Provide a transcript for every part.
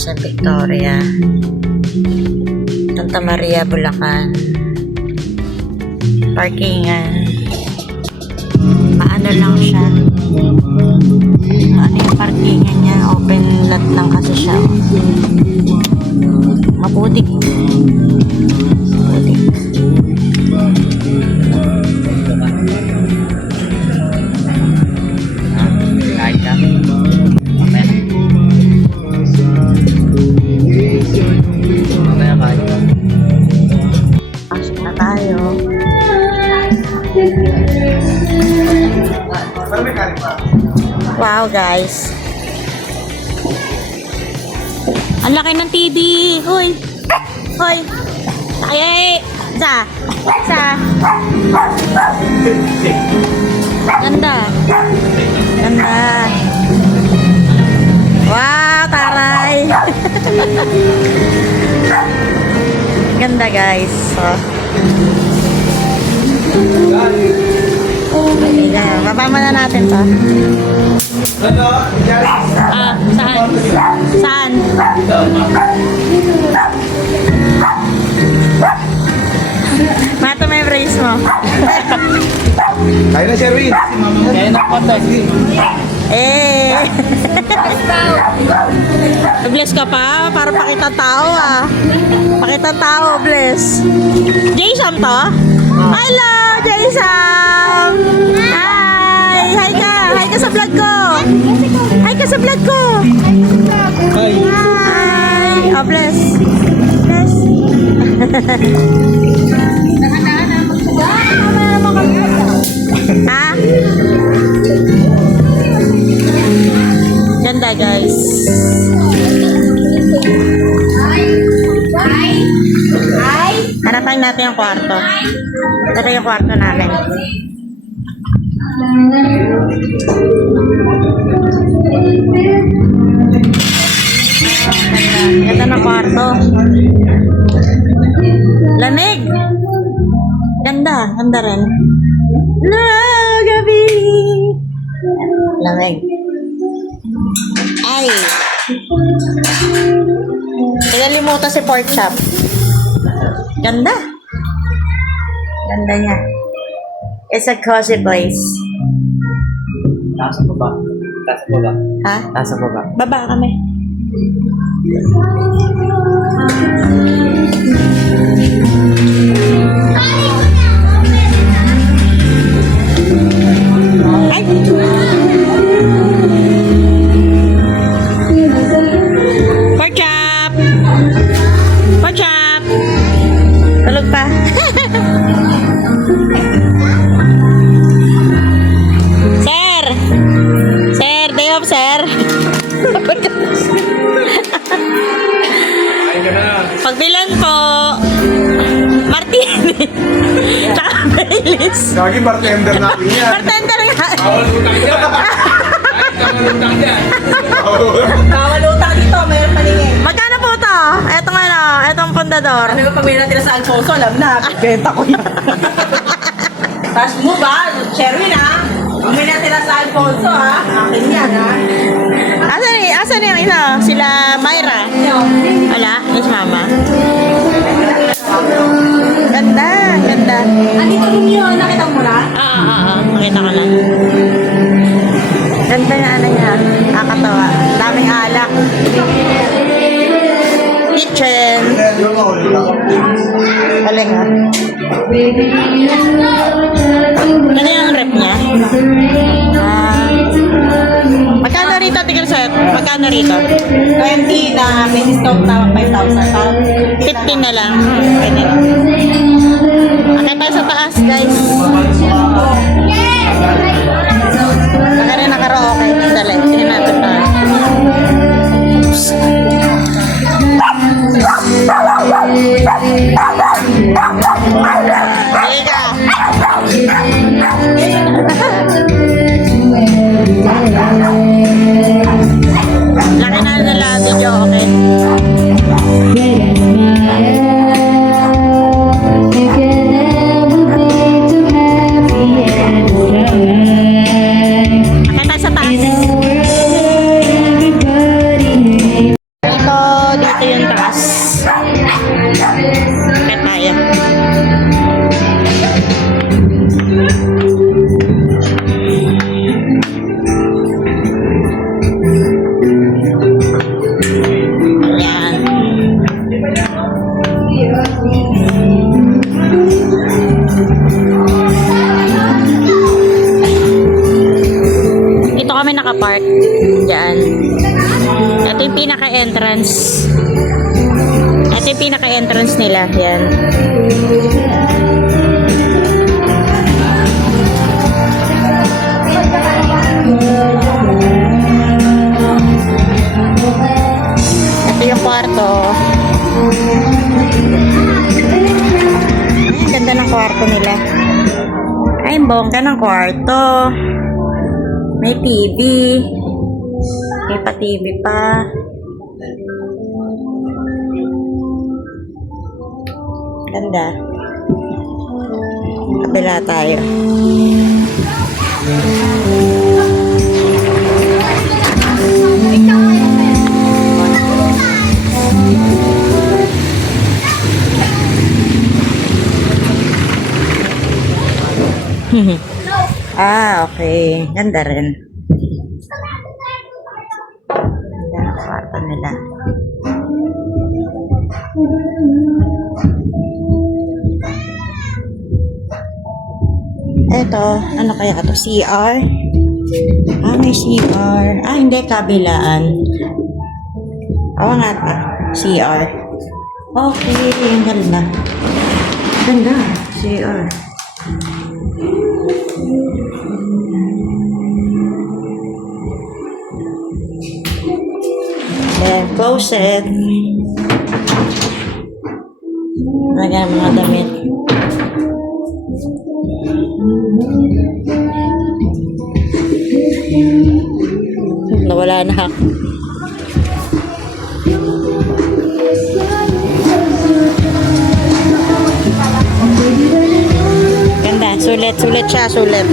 Quezon, Victoria, Santa Maria, Bulacan. Parkingan. Paano lang siya? Ano yung parkingan niya? Open lot lang kasi siya. Maputik. Maputik. Kain ka? Mamaya. Mamaya kain ka. Pasok na tayo. Wow, guys. Ang laki ng TV. Hoy. Hoy. Ay. Sa. Ganda. Ganda. Wow, taray. Ganda, guys. Baba muna natin to. Saan? Saan? Mato may brace mo. Kaya na, Sherry. Kaya na konta. Bless ka pa? Para pakita tao ah. Pakita tao, bless. Jason to? Hello, Jason! Hi! Hi ka! Hi ka sa vlog ko! Hi ka sa vlog ko! Hi. Hi! Oh, bless. Bless. Ha? Ganda, guys. Hanapin natin yung kwarto. Ito yung kwarto namin. Ganda ng kwarto. Lamig. Ganda. Ganda rin. No, gabi. Lamig. Ay. Pinalimutan si pork chop. Ganda. Ganda niya. It's a cozy place. Taas pa ba? Taas pa ba? Ha? Taas pa ba? Baba kami. Ay! Pork chop! Pork chop! Tulog pa. Sir! Sir, day off, sir. Pagbilan po, Martini. Tsaka Baileys. Lagi bartender natin yan. Bartender nga. Bawal utang dyan. Bawal utang dyan. Bawal utang dito, mayroon paningin. Magkano po to? Etong ano, etong pundador. Ano ba pag may natira sa Alfonso, alam na, benta ko yan. Tapos mo ba, Sherwin ha? Pag may natira sa Alfonso ha, akin yan ha. Asan yung isa? Sila Myra. Wala? Yes, mama. Ganda, ganda. Andito rin yun, nakita mo na? Makita ko lang. Ganda na ano niya. Nakakatawa. Daming alak. Kitchen. Galing ah. Ano yung rep niya? Magkano rito, Tigil Set? Magkano rito? 20 na may discount na 5,000. 15 na lang. Pwede na. Okay tayo sa taas, guys. Baka rin naka-karaoke. Dali, tingnan natin na. Laki na nila video, okay? Okay tayo sa taas. Ito, kami nakapark. Diyan. Ito yung pinaka-entrance. Ito yung pinaka-entrance nila. Yan. Ito yung kwarto. Ay, ganda ng kwarto nila. Ay, bongga ng kwarto. May TV. May pa-TV pa. Ganda. Kabila tayo. Okay. Ganda rin. Ganda ang kwarto nila. Eto, ano kaya ito? CR? May CR. Hindi, kabilaan. Nga pa. CR. Okay, ang ganda. Ganda, CR. Then, closet. Lagyan ang mga damit. Nawala na ako. Ganda, sulit siya, sulit.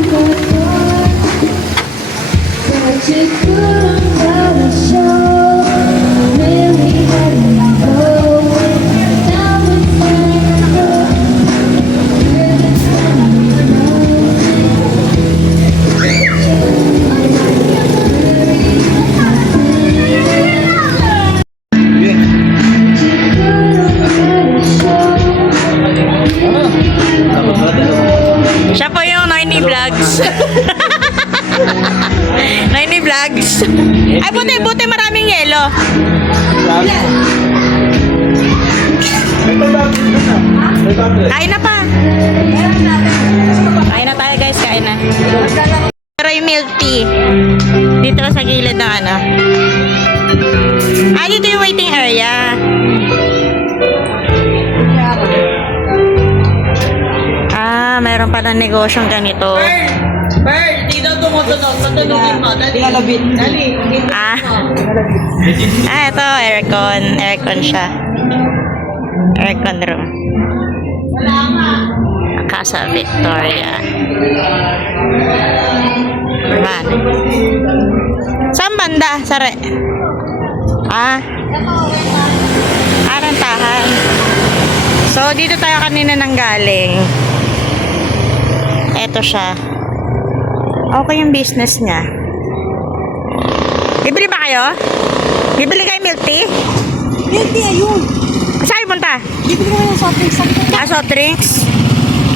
Siya po yung Noini Vlogs. Noini Vlogs. Ay, buti maraming yelo. Kain na pa. Kain na tayo guys, kain na. Pero yung milk tea. Dito sa gilid ng ano. Dito yung waiting area. Mayroon palang negosyong ganito. Bird, dito tumutunog. Patulungin mo. Dali. Dali. Ito, aircon. Aircon siya. Aircon room. Casa Victoria. Man. Saan banda? Sare. Arantahan. So, dito tayo kanina nanggaling. Ito siya. Okay yung business niya. Bibili ba kayo? Bibili kayo milk tea? Milk tea, ayun. Saan punta? Bibili ko yung soft drinks. Soft drinks?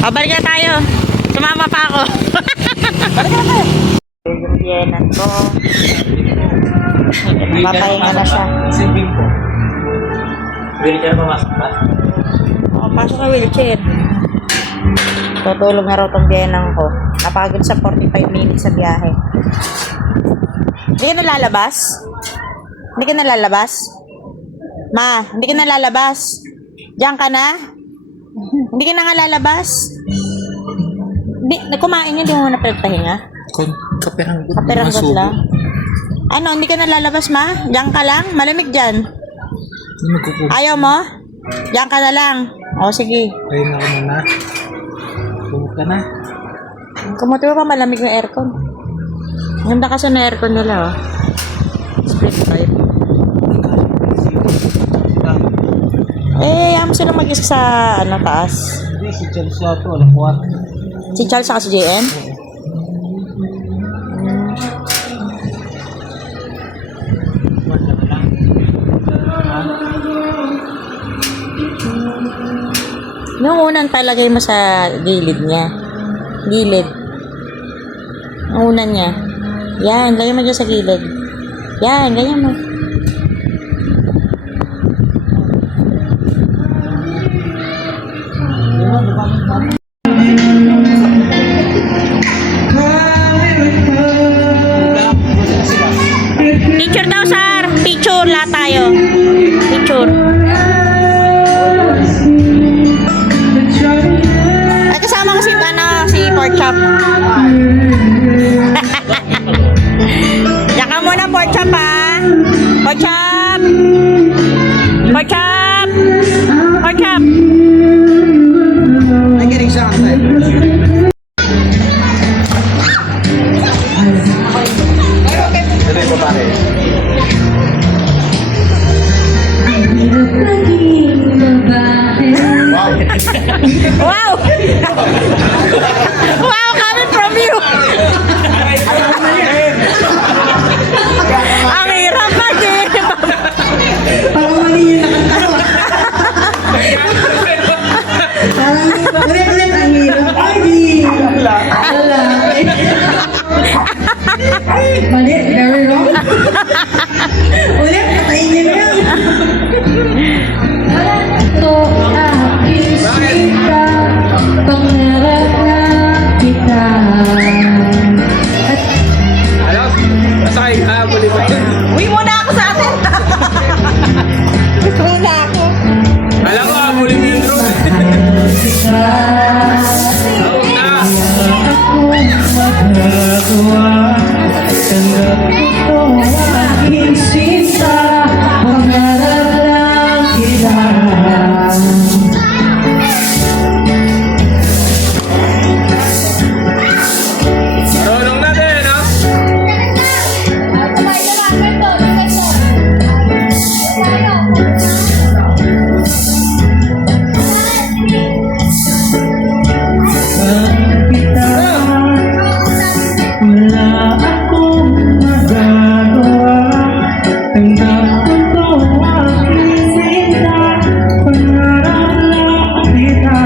Balik na tayo. Sumama pa ako. Balik na tayo. Yung yenan ko. Papahinga na siya. Silbing po. Wheelchair pumasok ba? Pasok sa wheelchair. Tutulog na raw tong biyenang ko. Napagod sa 45 minutes sa biyahe. Hindi ka nalalabas? Hindi ka nalalabas? Ma, hindi ka nalalabas? Diyan ka na? Hindi ka na nga lalabas? Kumain nga, hindi mo na pinagpahinga? Kaperanggot. Kaperanggot lang. Ano, hindi ka nalalabas ma? Diyan ka lang? Malamig dyan. Ayaw mo? Diyan ka na lang. O, sige. Ayun ako muna. Tumok ka na. Kumutuwa pa, malamig yung aircon. Ganda kasi na aircon nila, oh. Split type. Ayaw mo silang mag-isa sa, taas. Hindi, si Charles Lato, alam ko at. Si Charles saka si JM? Yung unang talagay mo sa gilid niya. Gilid. Yung unan niya. Yan, lagyan mo dyan sa gilid. Yan, ganyan mo. Picture daw, sir. Picture, lahat tayo. Picture. Ay, kasama ko si, si pork chop. Diyan ka muna, pork chop, ha? Pork chop! Pork chop! Pork chop! I'm getting shocked. Ito yung babae. Wow! Wow, coming from you! Ang hirap na, Jim! Parang mali yung nakatawa. Parang ulit-ulit ang hirap. Ay, di. Ala. Mali, very wrong. Ulit, patayin niyo na yan. Ito aking sita, pangarap na kita. Alam? Masakay. Buli pa. Uwi muna ako sa atin. Gusto muna ako. Alam ko, buli mo yung drone. Oo na. Ako magagawa, tanggap ito aking sita, pangarap lang kita. Marunong na din, ha? Wala akong magagawa, tanggap ito aking sita, pangarap lang kita.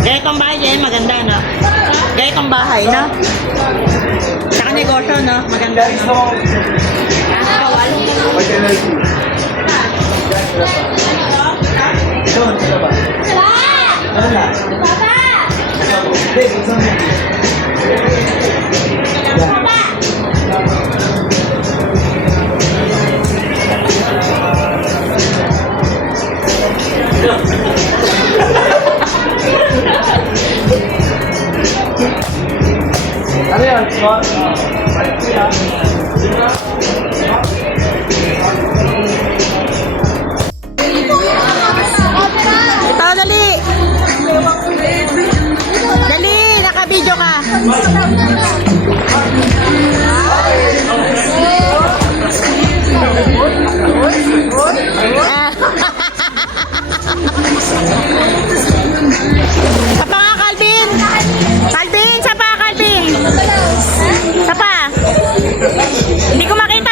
Ganitong bahay dyan, maganda, no? Ganitong bahay, no? Saka negosyo, no? Maganda, no? Kawal. Ito, dali. Dali, naka-video ka. Sapa nga, Calvin. Calvin, sapa, Calvin. Sapa. Hindi ko makita,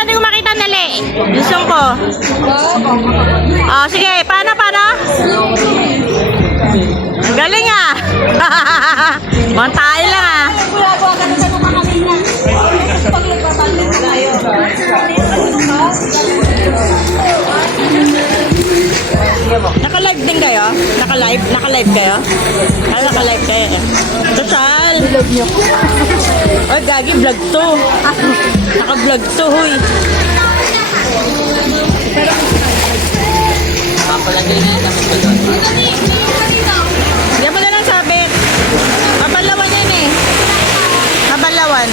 dali. Gusto ko. Oh, sige, paano? Ang galing ah. Mga tayo lang ah. Naka-live din kayo? Naka-live kayo? Ah, naka-live kayo. Total. Ay, gagi, vlog to. Naka-vlog to, huy. Diyan mo na lang sabit. Mabalawan yan eh. Mabalawan.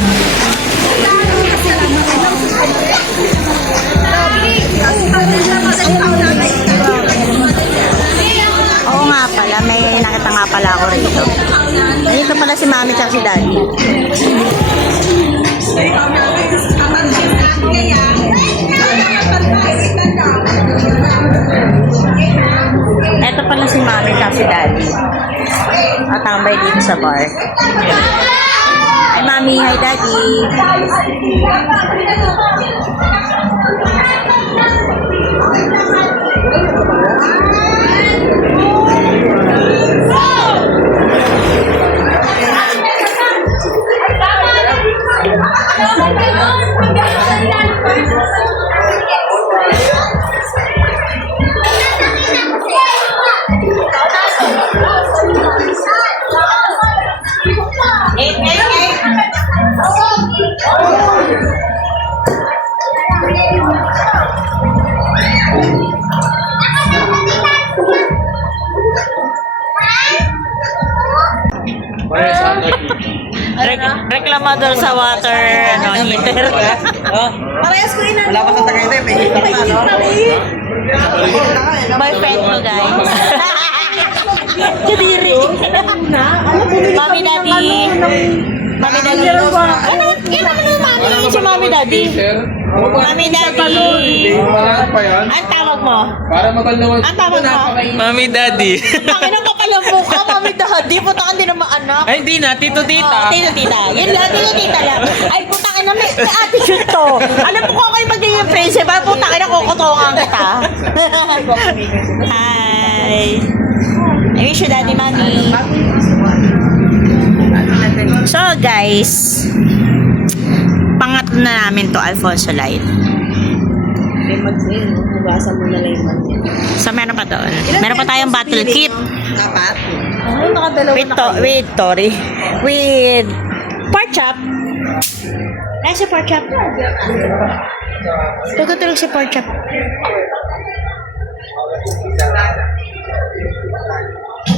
Oo nga pala, may nakita nga pala ako rito. Dito pala si Mami at si Daddy. Ito pala si Mami at si Daddy. At tambay dito sa bar. Hi Mami, hi Daddy. Reklamador sa water, heater. Parehas ko ina. Wala pa sa Tagaytay, may hita na, no? Boyfriend ko, guys. Kadiri. Mami, Daddy. Mami, Daddy. Ano? Yan naman yung mami. Si Mami, Daddy. Mami, Daddy. Pa yan? Ang tawag mo? Para mabalnawan. Ang tawag mo? Mami Daddy. Panginoon ka pala mo ka, Mami, Daddy. Putakan din naman anak. Ay, hindi na. Tito Oh, Tita. tita. Yan lang, tita lang. Ay, putakin na may attitude to. Alam mo ko kayo magiging principal, putakin na kukutungan kita. Hi. I wish you daddy, mommy. So, guys, pangatlo na namin to, Alfonso Light. Hugasan mo na lang yung manyan. So, meron pa doon. Meron pa tayong battle kit. Apat. Ano, nakadalawa na kayo? With pork chop. Nice si pork chop. Tutulog si pork chop.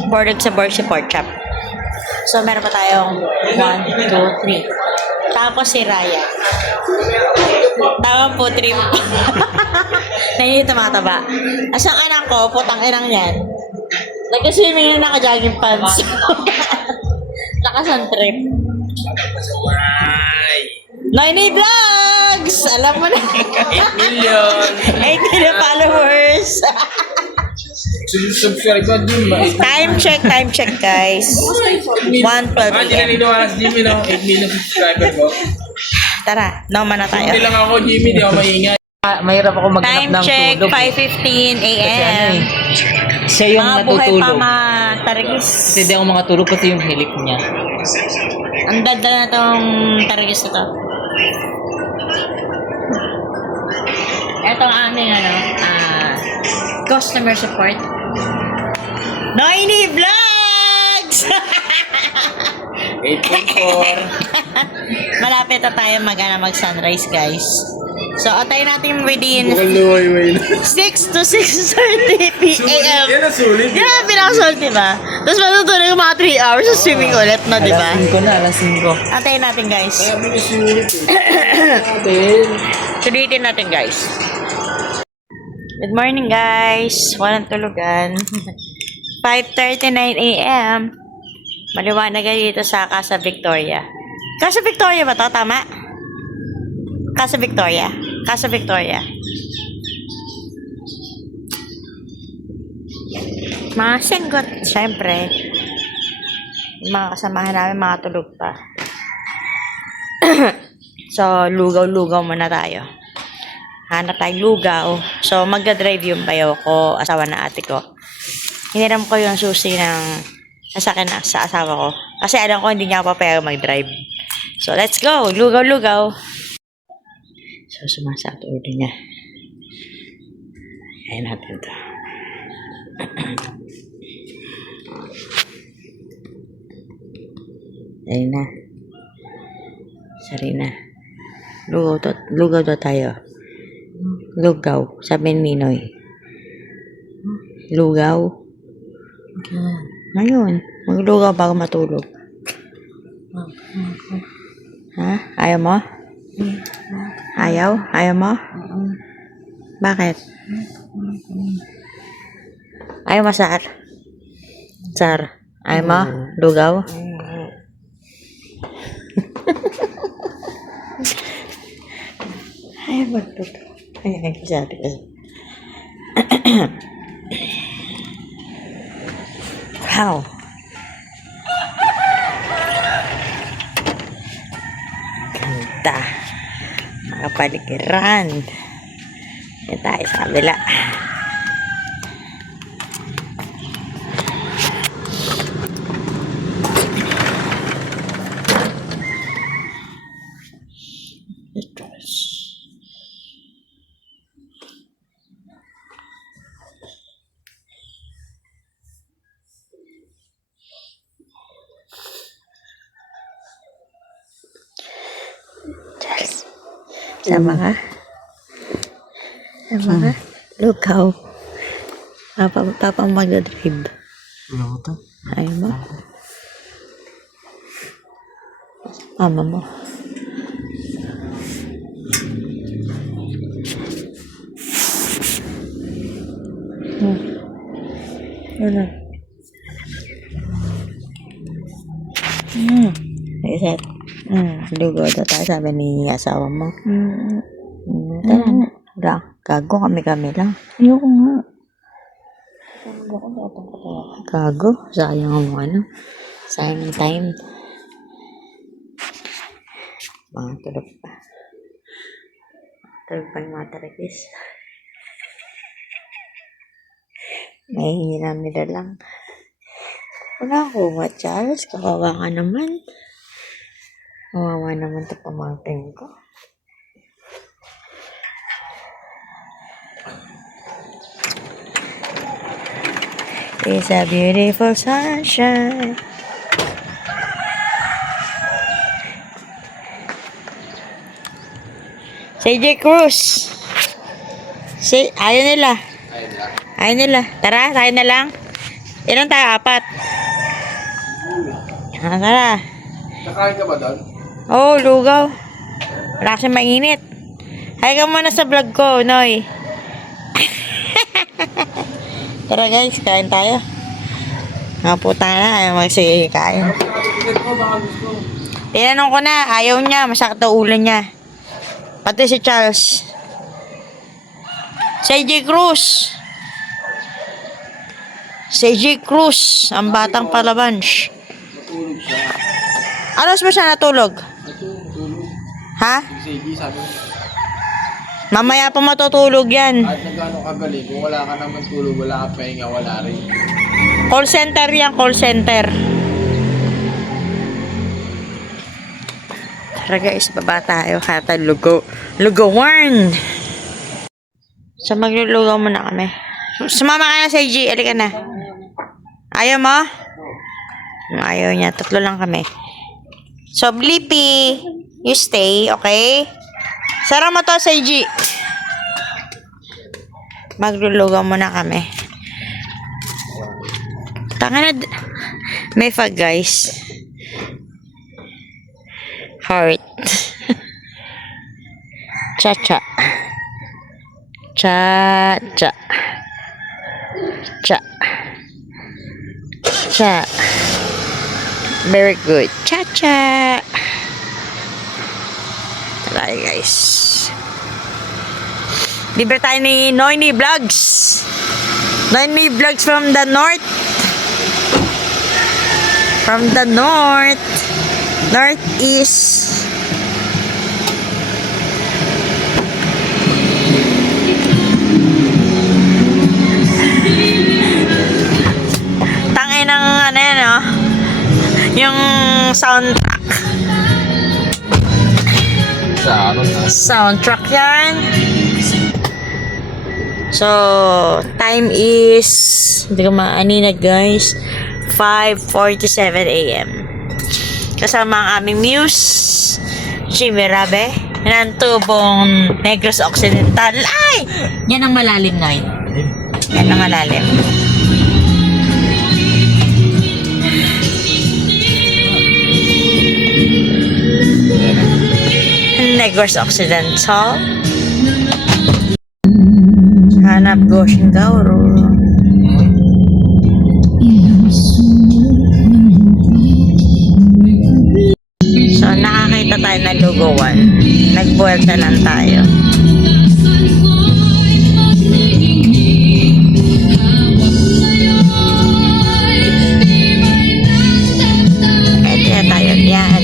Bored sa board si pork chop. So, meron pa tayong 1, 2, 3. Tapos si Raya. Tama po, 3. Na hindi tumataba. As ang anak ko, putang inang yan. Nag-swimming na naka-jogging pants. Lakas ang trip. Noiny Vlogs! Alam mo na. 8 million. 8 million followers. Subscribe ba din ba? Time check guys. 1:12 Hindi p.m. naniniwala si Jimmy, no? 8 million subscriber ko. Tara, naman na tayo. Hindi lang ako, Jimmy. Di ako maingay. Mahirap ako maghanap Time ng check, tulog. 5:15 a.m. Siya yung Mga buhay pa natutulog. matarigis. Kasi di ako makatulog kasi yung hilik niya. Ang dada na tong tarigis na to. Ito ang aming customer support. Noiny Vlogs! 8.4. Malapit na tayo mag-sunrise guys. So, antayin natin within Luway-way na. 6 to 6:30 a.m. Yan ang sulit. Yan ang pinakasult, diba? Tapos matutulog yung mga 3 hours sa swimming ulit na, diba? Alas 5. Antayin natin, guys. Sabi ni sulit eh. Sulitin natin, guys. Good morning, guys. Walang tulugan. 5:39 a.m. Maliwanag dito sa Casa Victoria. Casa Victoria ba to? Tama? Casa Victoria. Casa Victoria. Mga senggot, syempre. Yung mga kasamahan namin, mga tulog pa. So, lugaw-lugaw muna tayo. Hanap tayong lugaw. So, magdadrive yung bayaw ko, asawa na ate ko. Hiniram ko yung susi ng sasakyan sa asawa ko. Kasi alam ko hindi niya pa pera mag-drive. So, let's go! Lugaw-lugaw! So, sumasakto ulo niya. Ayan natin ito. Ayan na. Sari na. Lugaw to tayo. Lugaw. Sabi ni Ninoy. Lugaw. Ngayon. Maglugaw bago matulog. Ha? Ayaw mo? Ayaw? Ayaw mo? Bakit? Ayaw mo, Sar? Sar? Ayaw mo? Lugaw? Ayaw mo, lugaw. Ay, sabi ko. Wow. Ganda. Nakapaligiran. Yan tayo sa kabila. Sama ka? Sama ka? Lugaw. Papa mag-drive. Ayaw mo? Mama mo. Ano? Reset. Lugaw daw tayo, sabi ni asawa mo. Tara na. Lang. Gago kami lang. Ayoko nga. Gago. Sayang ang ano. Sayang ang time. Mga tulog pa. Tulog pa yung mga tarakis. Nahihingi nila lang. Wala ko ba, Charles? Kawawa ka naman. Kawawa naman ito pamangkin ko. It's a beautiful sunshine. CJ Cruz. Ayaw nila. Ayaw nila. Tara, tayo na lang. Ilan tayo? 4. Tara. Nakain ka ba doon? Oh, lugaw. Wala kasi mainit. Hay ka muna sa vlog ko, Noy. Tara guys, kain tayo. Mga puta na, ayaw magsige kain. Tinanong ko na, ayaw niya, masakit ang ulo niya. Pati si Charles. CJ Cruz. CJ Cruz, ang batang palabans. Natulog siya. Ano ba siya natulog? Natulog. Ha? Sige, sabi mo. Mamaya pa matutulog yan. Kahit na gano'ng kagaling, kung wala ka naman tulog, wala ka pahinga, wala rin. Call center yan, call center. Tara guys, baba tayo. Kata lugawan. So maglulugaw muna kami. Sumama ka na sa IG, alika na. Ayaw mo? Ayaw niya, 3 lang kami. So Blippi, you stay, okay? Sara mo to, Seiji. Maglulugaw muna kami. Tanga na. May fag, guys. Heart. Cha-cha. Cha-cha. Cha. Cha. Very good. Cha-cha. Tara, guys. Libre tayo ni Noini Vlogs. Noini Vlogs from the north. From the north. Northeast. Tangay ng ano yan, oh. Yung soundtrack. Soundtrack yan. So, time is, hindi ko maanina guys, 5:47 a.m. Kasama ang aming muse, Jimmy Rabe, ng tubong Negros Occidental. Ay! Yan ang malalim na yun. Yan ang malalim. Negros Occidental. Hanap Goshen Gauro. So, nakakita tayo ng lugawan. Nagbuelta lang tayo. Ito na tayo. Yan.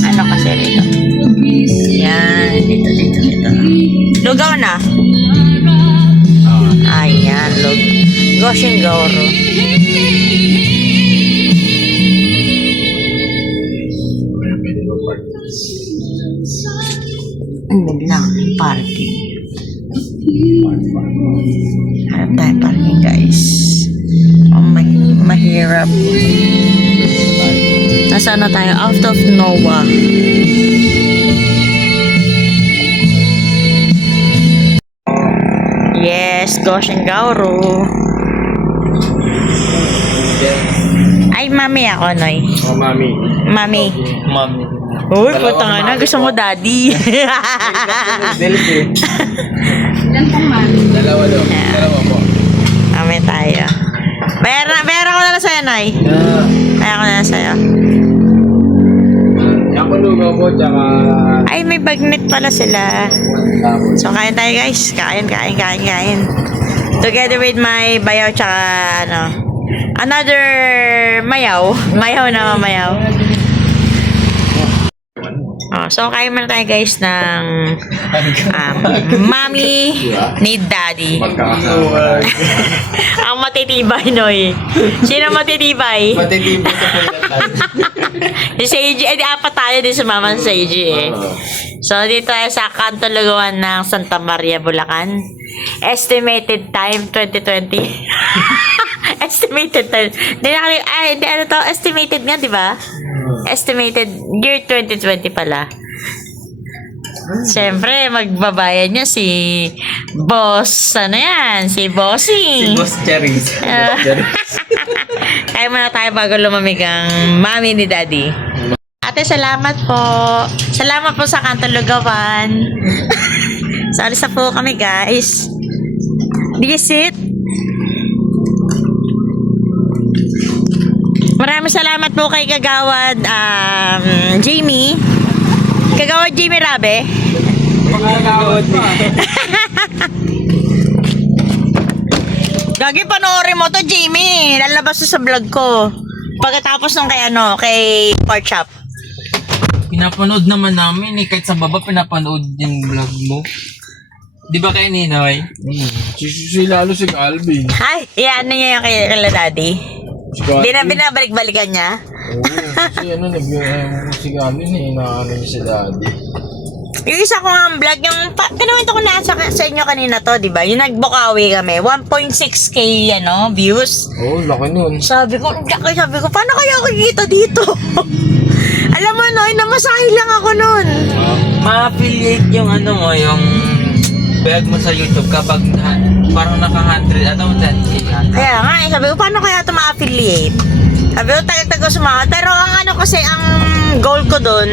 Ano kasi rito? Yan. Dito. Lugaw na. Ayan. Goshen Gauro. Lang parking. Harap tayo parking, guys. Oh, mahirap. Nasaan na tayo? Out of Nova. Yes, Goshen Gauro. Ay, mami ako, Noy. Oh, mami. Mami. Mami. Uy, puta nga na. Gusto mo daddy. Dalawa daw. Dalawa po. Mami tayo. Bayaran ko na lang sa'yo, Noy. Bayaran ko na lang sa'yo. Yung lugaw mo, tsaka... Ay, may bagnet pala sila. So, kain tayo, guys. Kain. Together with my bayaw tsaka, another mayaw. Mayaw. Oh, so, kain muna tayo, guys, ng mami ni daddy. Magkakasama. Ang matitibay, Noy. Sino matitibay? Matitibay sa pinatan. Si Seiji, apat tayo din sa mama sa Seiji eh. So, dito tayo sa Kanto Lugawan ng Santa Maria, Bulacan. Estimated time, 2020. Estimated time. Estimated nga, di ba? Estimated year 2020 pala. Siyempre, magbabayad niya si Boss, si Bossing. Boss Cherries. Kaya muna tayo bago lumamig ang mami ni daddy. Ate, salamat po. Salamat po sa Kanto Lugawan. Sorry sa po kami, guys. Visit. Maraming salamat po kay Kagawad Jamie. Kagawad Jamie Rabe. Magkakawad pa. Gagi, panoorin mo to, Jamie. Lalabas to sa vlog ko. Pagkatapos nung kay Pork Chop. Pinapanood naman namin eh. Kahit sa baba, pinapanood yung vlog mo. Di ba kayo, Ninoy? Si lalo si Alvin. Ay, yan niya yung kay daddy. Si Alvin. Binabalik-balikan niya. Oo, kasi si Alvin eh, inaano niya si daddy. Yung isa ko nga vlog, yung, kinawento ko na sa inyo kanina to, di ba? Yung nagbukawi kami, 1.6k, views. Oo, laki nun. Sabi ko, paano kaya ako kikita dito? Alam mo, Noy, namasahe lang ako nun. Ma-affiliate yung yung vlog mo sa YouTube kapag parang naka-100 at 10k. Kaya nga, sabi ko, paano kaya ito ma-affiliate? Sabi ko, tagal-tagal sumama. Pero ang kasi, ang goal ko dun,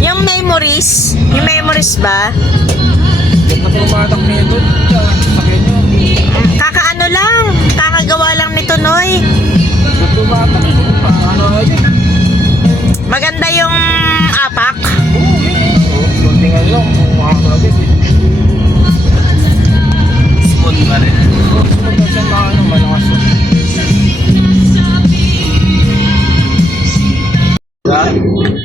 yung memories ba? Ba't na pumatak niya doon? Sakyan nyo. Kakaano lang, kakagawa lang nito, Noy. Ba't pumatak? Paano agad? Maganda yung apak. Oo, kuntingan lang. Makakagad eh. Smooth pa rin. Oo, smooth na siya malakas.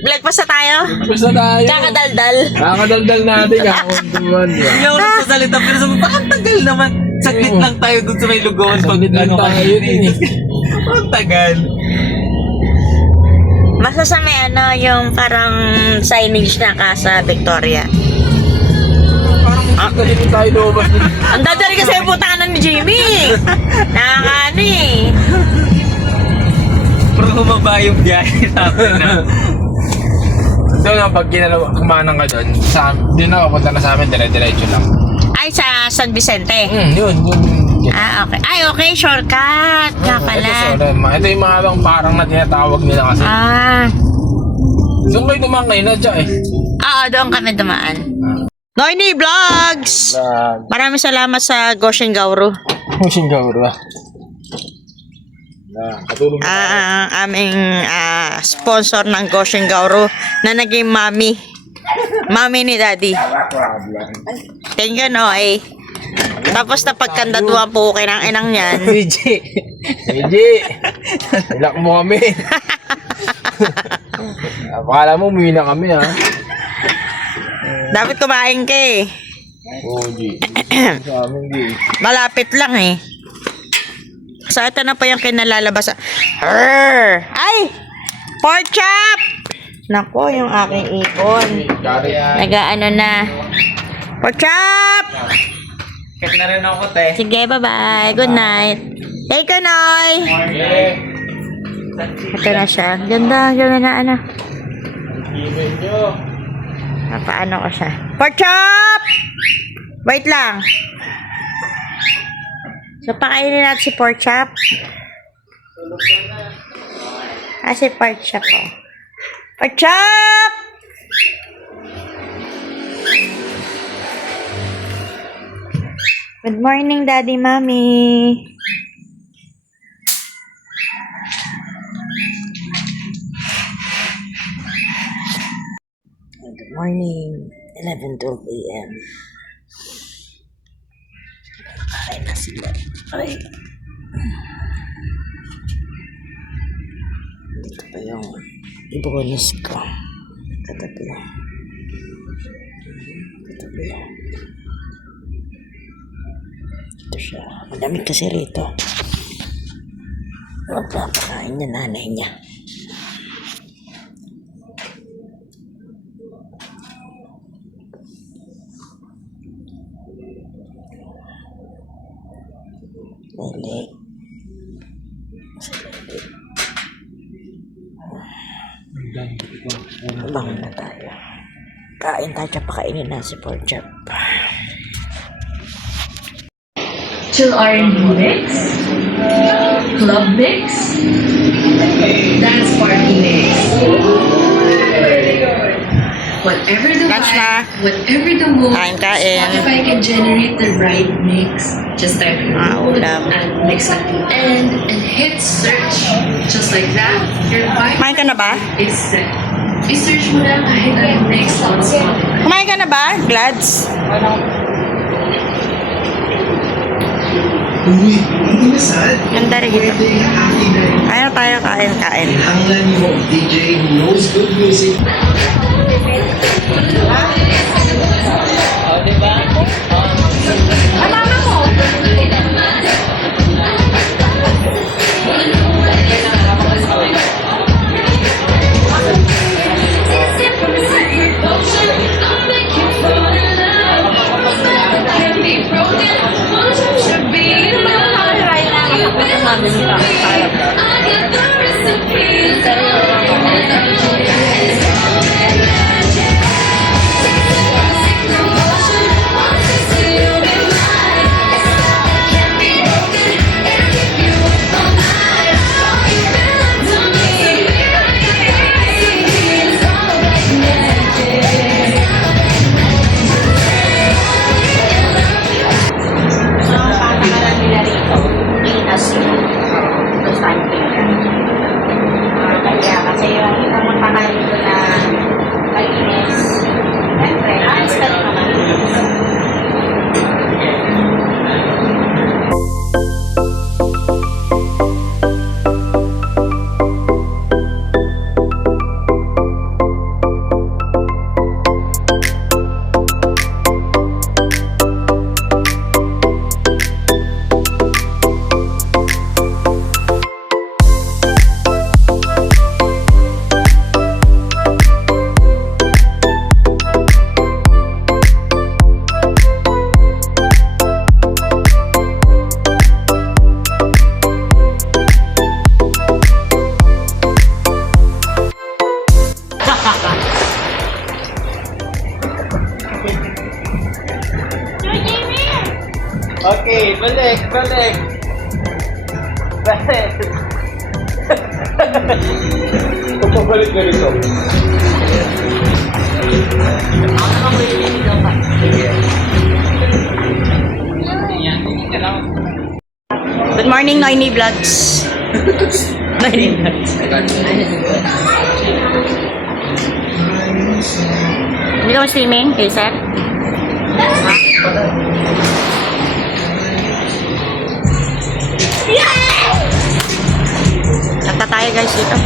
Vlog pa sa tayo? Basta tayo. Kakadaldal. Kakadaldal natin. Kakakuntuan. Hindi ako nagsasalita pero sabi, bakit tagal naman? Saglit lang tayo dun sa may lugawan. Saglit lang tayo din eh. Bakit tagal? Basta sa may yung parang signage na Casa Victoria. Parang galit tayo lumabas. Ang dadali kasi yung putanan ni Jimmy. Nakakaano eh. Pero humaba yung biyahe natin na. Doon ang pag kumanang ka doon, doon na papunta na sa amin, dire-diretso lang. Ay, sa San Vicente. Yun. Ah, okay. Ay, okay. Shortcut. Nga pala. Ito yung mga parang na tinatawag nila kasi. Ah. Doon kayo naman kayo na dyan eh. Oo, doon kami dumaan. Noini Vlogs! Maraming salamat sa Goshen Gauro. Pushing Gauro ah. Katulong mo. Ang aming sponsor ng Goshen Gauro na naging mami. Mami ni Daddy. Thank you, Noy. Tapos na pagkandaduhan po kayo ng inang yan. PJ! Ilak mo kami. Akala mo umuwi na kami ha. Dapat kumain ka eh. Oo, G. Sa amin, G. Malapit lang eh. So, ito na po yung kinalalabas. Arr! Ay! Pork chop! Nako, yung aking ipon. Nagaano na. Pork chop! Kaya na rin ako, te. Sige, bye-bye. Good night. Take a Noy! Ito na siya. Ganda na ano. Paano ko siya? Pork chop! Wait lang. So, pakainin natin si pork chop. Si pork chop, oh. Pork chop! Good morning, Daddy, Mommy. Good morning. 11:12 a.m. Ay, na sila. Ay. Dito pa yung ibonus ko. Katabi. Ito siya. Madami kasi rito. Magpapakain niya nanay niya. Lele. Bangon na tayo. Kain tayo, pakainin na si pork chop. Chill R&B mix, club mix, dance party mix. Whatever the Lunch na. vibe, whatever the mood, Kain. Spotify can generate the right mix. Just type in ulam. and mix at the end and hit search. Just like that, your vibe Kumain ka na ba? is set. I-search mo lang kahit anong mix on Spotify. Kumain ka na ba, Glads? Uy, hindi na sad. Ganda rin ito. Birthday, happy birthday. Ayaw tayo kain. Kailangan mo, DJ who knows good music. Okay, balik. Pagpabalik na rito. Good morning, Noini Vlogs. Noini Vlogs. Hindi ka streaming, kay Sir? Nagta tayo guys dito.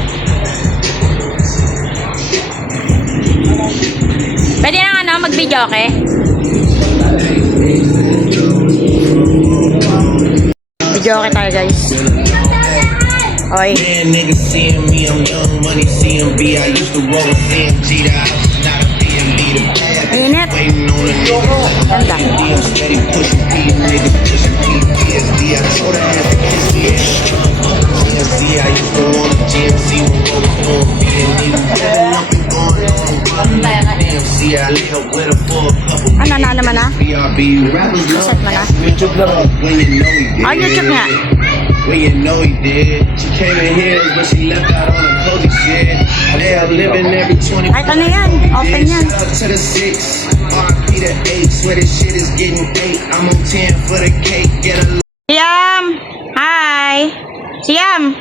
Pwede na mag-video, okay? Video okay tayo guys. Oy. Man, niggas seeing me, I'm young money, CMB. I used to roll with CMG, the house is not a BMB. The bad Init. waiting on a nigga. Ganda. I'm steady pushing P, niggas pushing PTSD. I told her I had to kiss the ass. GMC, I used to want a GMC when I was on BND. Nothing going on. DMC, I live with her for a couple Ano na naman ah? BRB rappers love Set mo na. YouTube lang. When you know he did. Oh, YouTube nga. When you know he did. She came in here, but she left out on a cozy shit. They are living every 20. Kahit ano yan, open yan. Shout out to the 6, RP to 8. Swear this shit is getting 8. I'm on 10 for the cake. Get a Siam! Hi! Siam!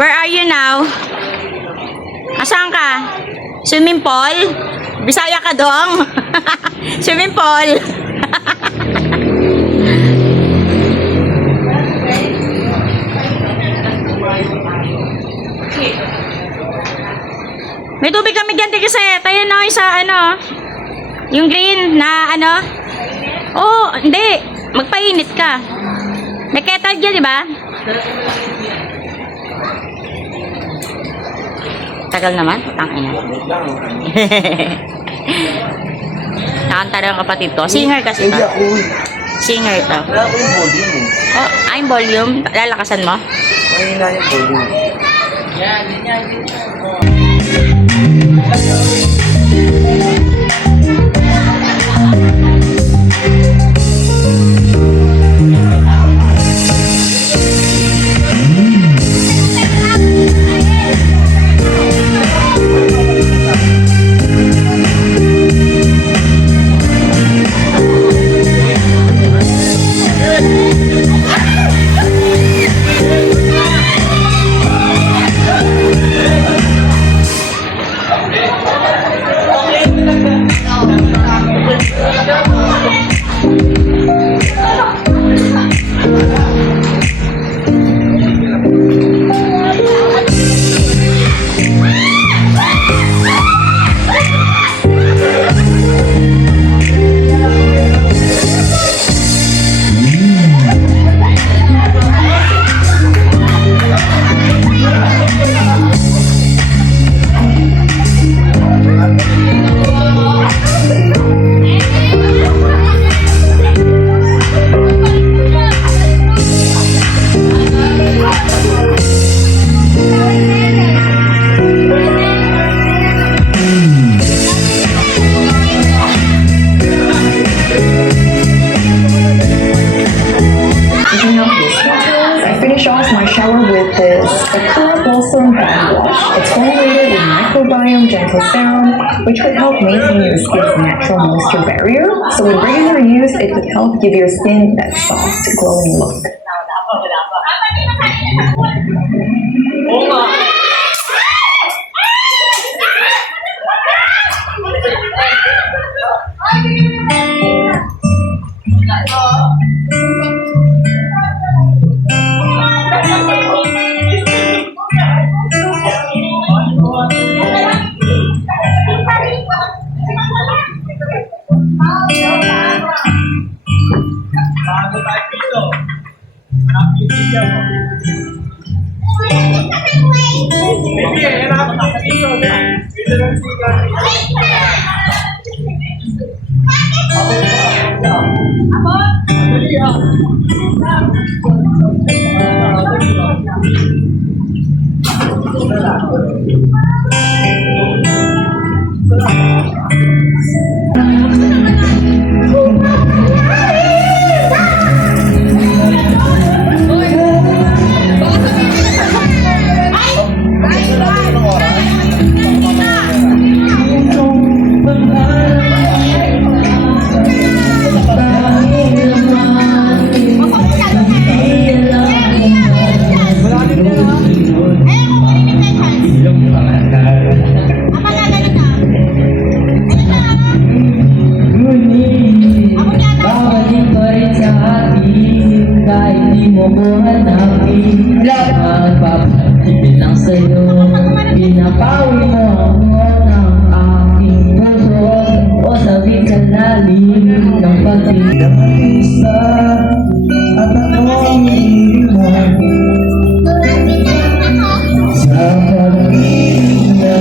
Where are you now? Asan ka? Swimming pool? Bisaya ka dong? Swimming pool? May tubig kami dyan, kasi tayo na yung sa yung green na oh, hindi. Magpainit ka. May kettle dyan, di ba? Tagal naman. Tangina. Nakanta ng kapatid ko. Singer kasi to. Singer to. Oh, I'm volume. Lalakasan mo? gentle serum, which could help maintain your skin's natural moisture barrier. So with regular use, it could help give your skin that soft, glowing look. Apa? Babalik pa rin sa akin kahit di mo ko hanapin. Magpapatibin lang sa'yo, pinapawi mo ako ng aking puso o sabik sa lalim ng pag-ibig. At ako'y iiwan sa pag-ibig na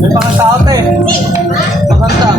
May pakanta ate. Pakanta.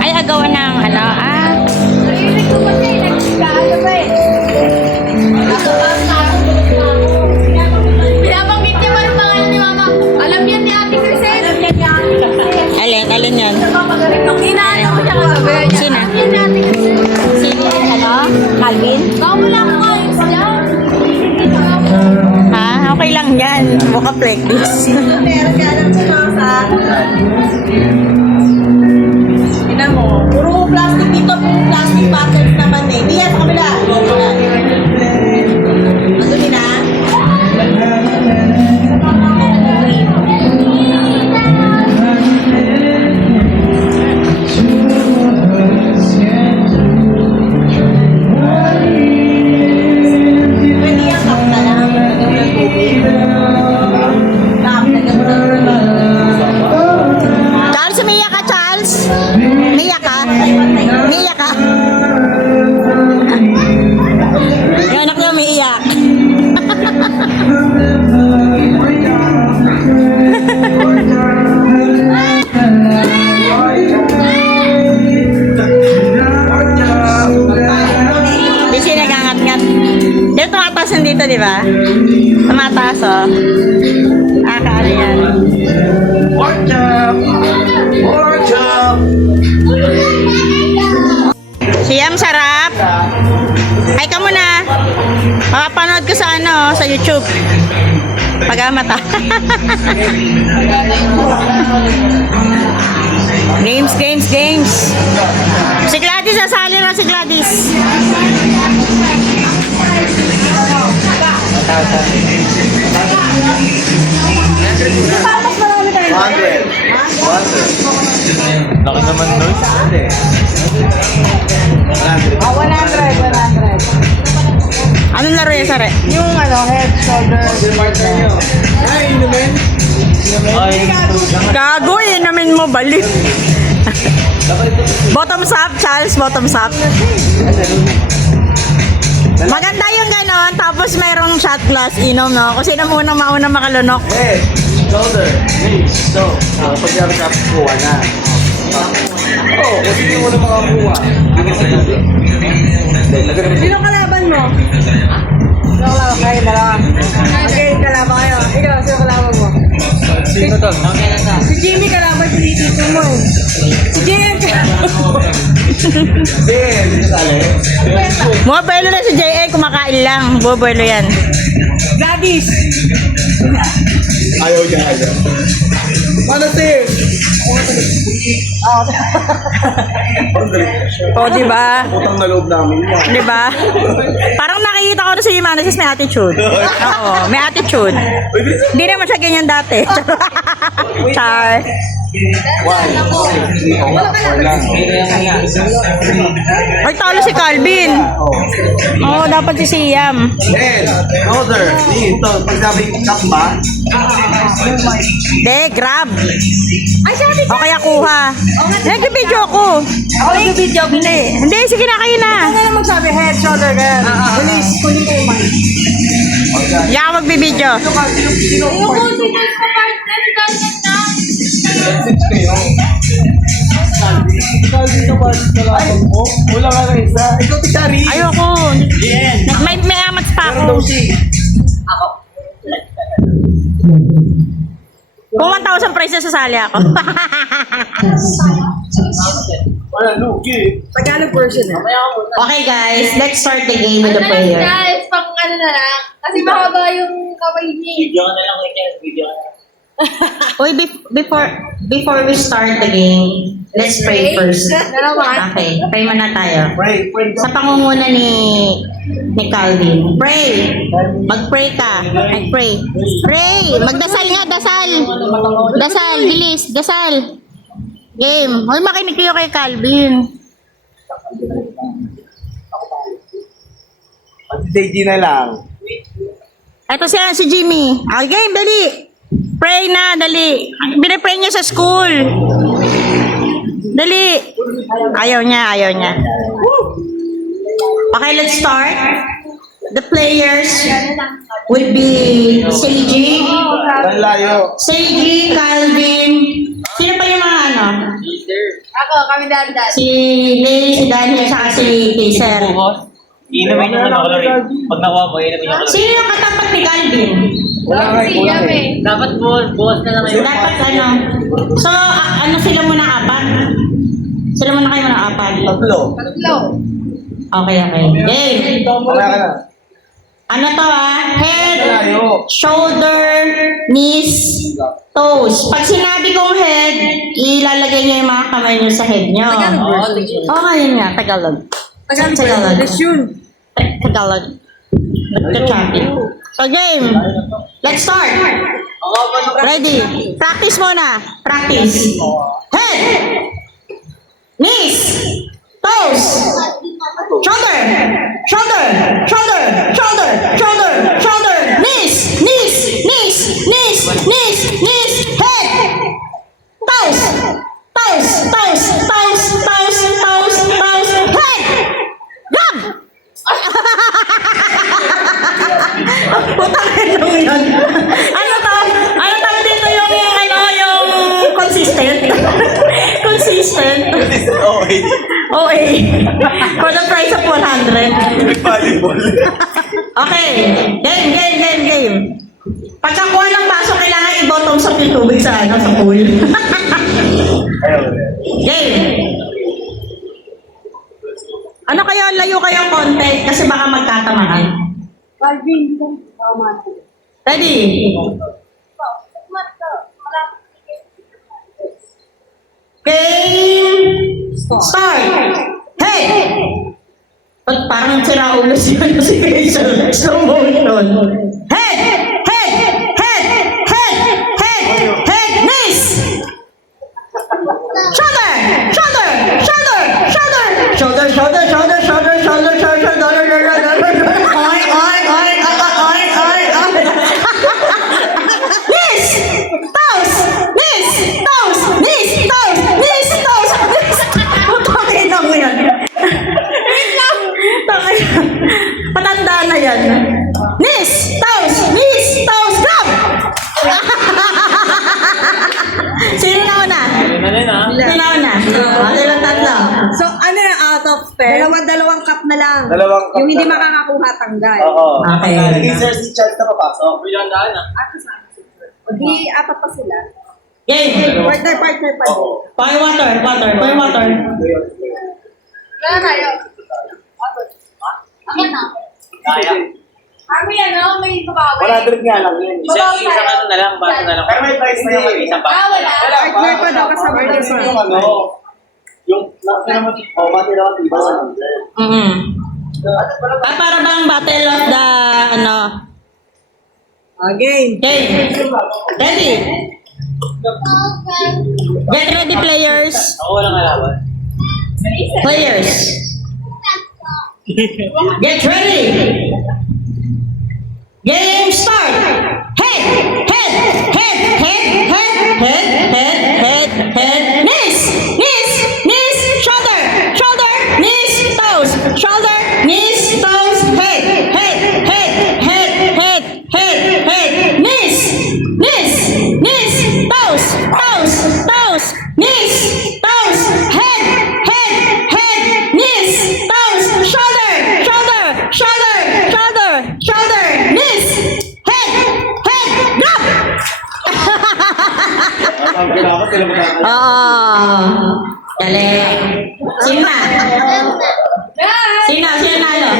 Ay, agawan ng ano, Mukha like this. Meron ka lang si Masa. Tingnan mo. Puro plastic dito. Puro plastic patterns naman eh. Di yan sa kabila. Madali na. Pwede yan tap na lang. Lagyan mo ng tubig. Tap, lagyan mo ng tubig. Charles, umiyak ka, Charles. Umiyak ka. Umiyak ka. Yung anak niya umiiyak. Di siya nagangat-ngat. Dito tumataas yan dito, di ba? Tumataas, oh. Kaano yan. Pork chop! Pork chop! Siyam, sarap. Ay ka muna. Mapapanood ko sa ano, sa YouTube. Pag-amata. Games, games, games. Si Gladys, sasali na si Gladys. Laki naman doon. 100. Anong laro yan, Sare? Yung ano, head, shoulder. Gago, namin mo, balik. Bottoms up, Charles, bottoms up. Maganda yung ganon, tapos mayroong shot glass, inom, no? Kung sino muna mauna makalunok. Head, shoulder, knees. So, pag sabi ka, kuha na. Oo, kasi hindi mo na makakuha. Sino kalaban mo? Sino kalaban kayo? Dalawa. Okay, kalaban kayo. Ikaw, sino kalaban mo? Sino to? Si Jimmy kalaban si Tito mo eh. Si Jimmy Then, sali. Bumabuelo na si JA, kumakain lang. Bumabuelo yan. Gladys. Ayaw niya, ayaw. Paano, sis? O, di ba? Utang na loob namin yan. Di ba? Parang nakikita ko na si Humanities may attitude. Oo, may attitude. Hindi naman siya ganyan dati. Char. Ay, talo si Calvin. Oo, dapat si Siam. Head, shoulder, knees. So, pag sabi tap ba? De, grab. O kaya kuha. Nag-video ko. Ako yung video, Bine. Hindi, sige na kayo na. Ano na magsabi? Head, shoulder, ganyan. Kulis, kulis kayo man. Hindi ako magbibideo. Wala ka na isa. Ikaw, Tikari. Ayoko. May amats pa ako. Kung 1,000 price na sasali ako. Wala, lugi. Tagalog version eh. Okay guys, let's start the game with the prayer. Guys, pang ano na lang. Kasi mahaba yung kamay niya. Uy, before we start the game, let's pray first. Dalawa. Okay, pray muna tayo. Pray, pray. Sa pangunguna ni Calvin. Pray. Mag-pray ka. Mag-pray. Pray. Magdasal nga, dasal. Dasal, bilis, dasal. Game. Hoy, makinig kayo kay Calvin. Pag-DJ na lang. Ito siya, si Jimmy. Okay, game, dali. Pray na, dali. Binipray niya sa school. Dali. Ayaw niya, ayaw niya. Okay, let's start. The players will be Seiji, Layo. Seiji, Calvin. Sino pa yung mga ano? Ako, kami dandan. Si Lay, si Daniel, saka si Kaser. Inumin naman ako lang. Pag nakuha ko, inumin ako lang. Sino yung katapat ni Calvin? Wala si Yam eh. Dapat buwas na naman yung Dapat ano? So, ano sila muna apat? Sila muna kayo muna apat. Tatlo. Tatlo. Okay, okay. Game. Wala ka na. Ano to head, shoulder, knees, toes. Pag sinabi kong head, ilalagay niyo yung mga kamay niyo sa head niyo. Oo, yun nga, Tagalog. Tagalog. Tagalog. Nagka-champion. So game, let's start. Ready? Practice muna. Practice. Head, knees, toes, shoulder, shoulder, shoulder, shoulder, shoulder, shoulder, knees, knees, knees, knees, knees, knees, head, toes, toes, toes, toes, toes, toes, toes, head, grab! Putang ina mo yun. Ano to? Ano tawag dito yung consistent? Consistent. OA. For the price of 100. Okay. Game. Pagkakuha ng baso, kailangan i-bottom sa tubig sa pool. Game. Ano kayo, layo kayong konti kasi baka magkatamaan. Ready? Game start! Hey! Ba't parang sira ulo si Rachel? Slow motion. Head! Head! Head! Head! Head! Head! Knees! Shoulder! Shoulder! Shoulder! Shoulder! Shoulder! Shoulder! Shoulder! Shoulder! Shoulder! Shoulder! Oy! Oy! Oy! Oy! Oy! Oy! Knees! Toes! Knees! Toes! Knees! Toes! Knees! Toes! Knees! Putangin na mo yan. Wait lang. Patanda na yan. Knees! Toes! Knees! Toes! Grab! Sino na una? Sino na una? Sino tatlo? So, ano na out of 10? Dalawang cup na lang. Dalawang cup Yung hindi na lang. makakakuha, tanggal. Oo. Okay. Sir, si Charles na papasok. O di, apat pa sila. Game! Partner. Pour water. Wala tayo. Ako na. Kaya. Kami may kabawi. 100 nga lang yun. Babaw tayo. na lang, baso na lang. Pero may price na yun. Wala. Partner pa daw kasama Partner niya. yung ano. Yung mati naman iba sa Para bang battle of the, Again. game. Ready? Get ready, players. Ako walang alawan. Players. Get ready. Game start. Head, head, head, head, head, head, head, head, head. Knees, knees, knees, shoulder, shoulder, knees, toes, shoulder, knees, toes, head, head, head, head, head, head, head. Knees, knees, knees, toes, toes, toes, knees, toes, head, head, head, knees, toes, shoulder, shoulder, shoulder, shoulder, shoulder, knees, head, head, grab! Galing. Sino na? Sino nalo?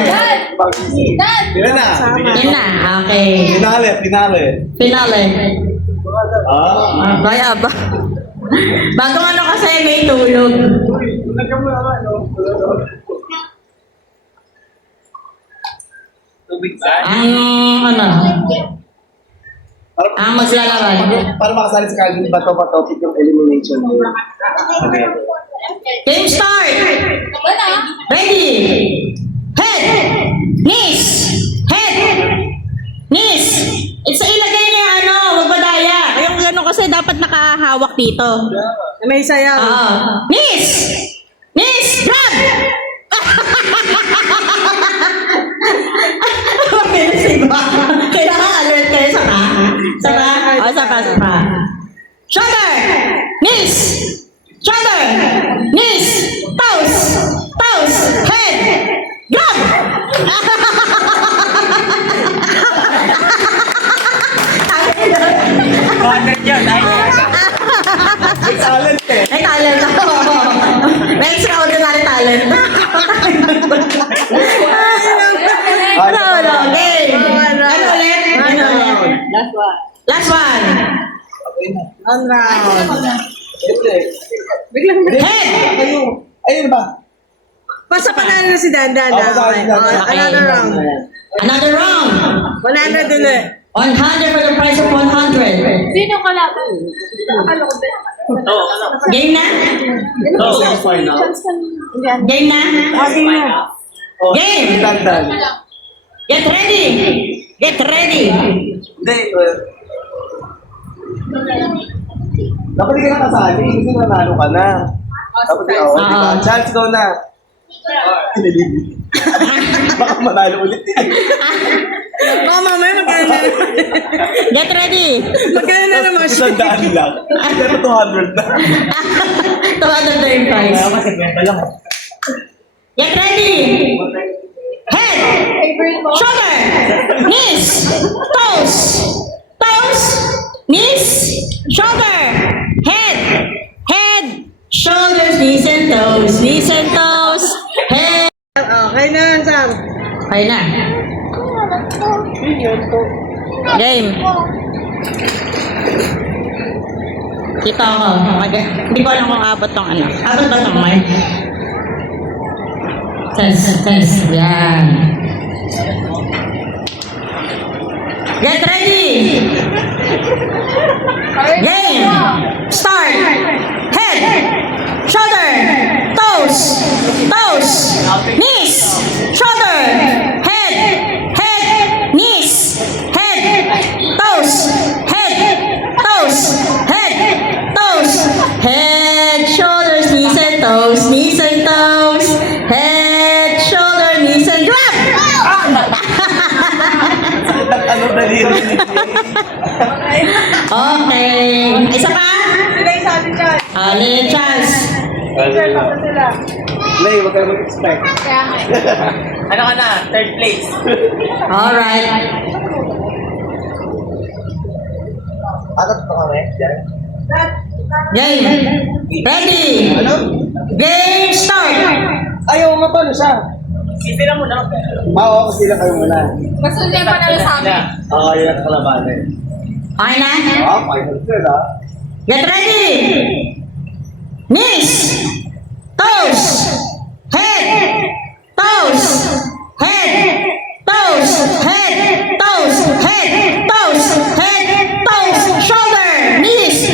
Tira na. Sino na? Okay. Finale. Baya ba? Bagong ano kasi may tulog. Tubig ba? Ang maglalaban. Para makasali sa Calvin, bato-bato yung elimination. Game start! Wala. Ready! Head! Knees! Head! Knees! It's ilagay niya wag madaya. Yung gano'n kasi dapat nakahawak dito. May sayaw. Knees! Knees! Grab! Mabilis iba. Kailangan alert kayo sa ka. Sa ka. Shoulder! Knees! Shoulder! Knees! Toes! Toes! Head! Grab! May talent eh. May talent ako. May extraordinary talent. Game! Last one. One round. Head. Ayun ba? Basta panalo na si Dandan. Okay. Another round. Another round. 100 ulit. 100 for the price of 100. Sino kalaban? Game na? Semi-final. Game na? Game! Get ready! Get ready! Hindi. Dapat di ka na kasali kasi nanalo ka na. Dapat di ako. Oo. Chance daw na. Baka manalo ulit eh. Oh, mamaya magkano na. Get ready! Magkano na naman siya. 100 lang. Pero 200 na. 200 na yung price. Get ready! Head! Shoulder! Knees! Toes! Toes! Knees! Shoulder! Head! Head! Shoulders, knees and toes. Knees and toes. Head! Okay na, Sam. Okay na. Game. Dito ako. Hindi ko alam kung abot tong ano. Abot ba tong mic? Test, test. Yan. Get ready! Game! Start! Head! Shoulder! Toes! Toes! Knees! Shoulder! Head! Head! Knees! Head! Toes! Head! Toes! Head! Toes! Head! Shoulders! Knees and toes! Knees and toes! Head! Shoulder! Knees and grab! Ano daliri ni Okay. Isa pa? Sila yung sabi dyan. Alin, chance. Sir, tapos sila. Lay, wag ka mag-expect. Ano ka na? Third place. Alright. Atat pa kami? Diyan? Game. Ready. Game start. Ayaw nga pa, siya. Sipila mo na. Oo, kasi lang kayo muna. Gusto niya panalo sa amin. Oo, yun ang kalabanin. Okay na? Ah, final third ah. Get ready. Knees. Toes. Head. Toes. Head. Toes. Head. Toes. Head. Toes. Head. Toes. Shoulder. Knees.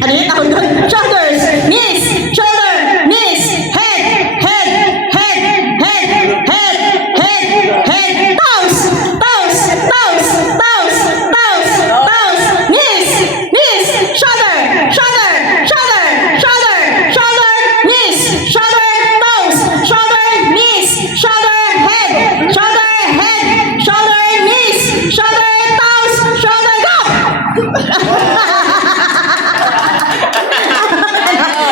Ano yun? Tawag doon? Shoulders. Knees. Shoulder. Knees. Head. Head. Head. Head. Head. Head. Head. Toes. Toes. Toes. Toes. Toes. Toes. Knees. Knees. Shoulder. Shoulder. Shoulder. Shoulder. Shoulder. Knees. Shoulder. Toes. Shoulder. Knees. Shoulder. Head. Shoulder. Head. Shoulder. Knees. Shoulder. Toes. Shoulder. Go!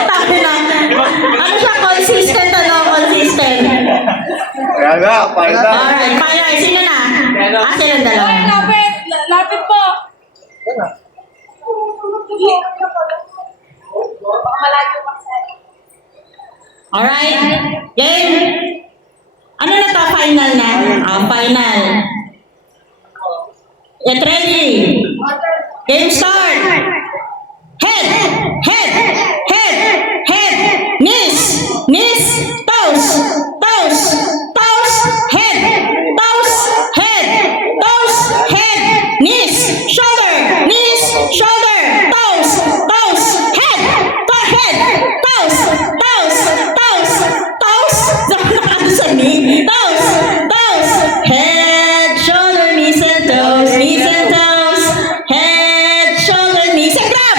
Tabi na. Ano siya? Consistent ano? Consistent. Kaya nga, final. Alright, final. Sino na? Silang dalawa. Lapit! Lapit po! Alright. Game. Ano na to? Final na? Final. Get ready. Game start. Head. Head. Head. Head. Knees. Knees. Toes. Toes. Toes. Head. Toes. Head. Toes. Head. Knees. Shoulder. Knees. Shoulder. Toes. Toes. Head. Head. Toes. Toes. Toes. Toes. Ano sa knee? Toes. Toes. Head. Shoulder. Knees and toes. Knees and toes. Head. Shoulder. Knees and grab.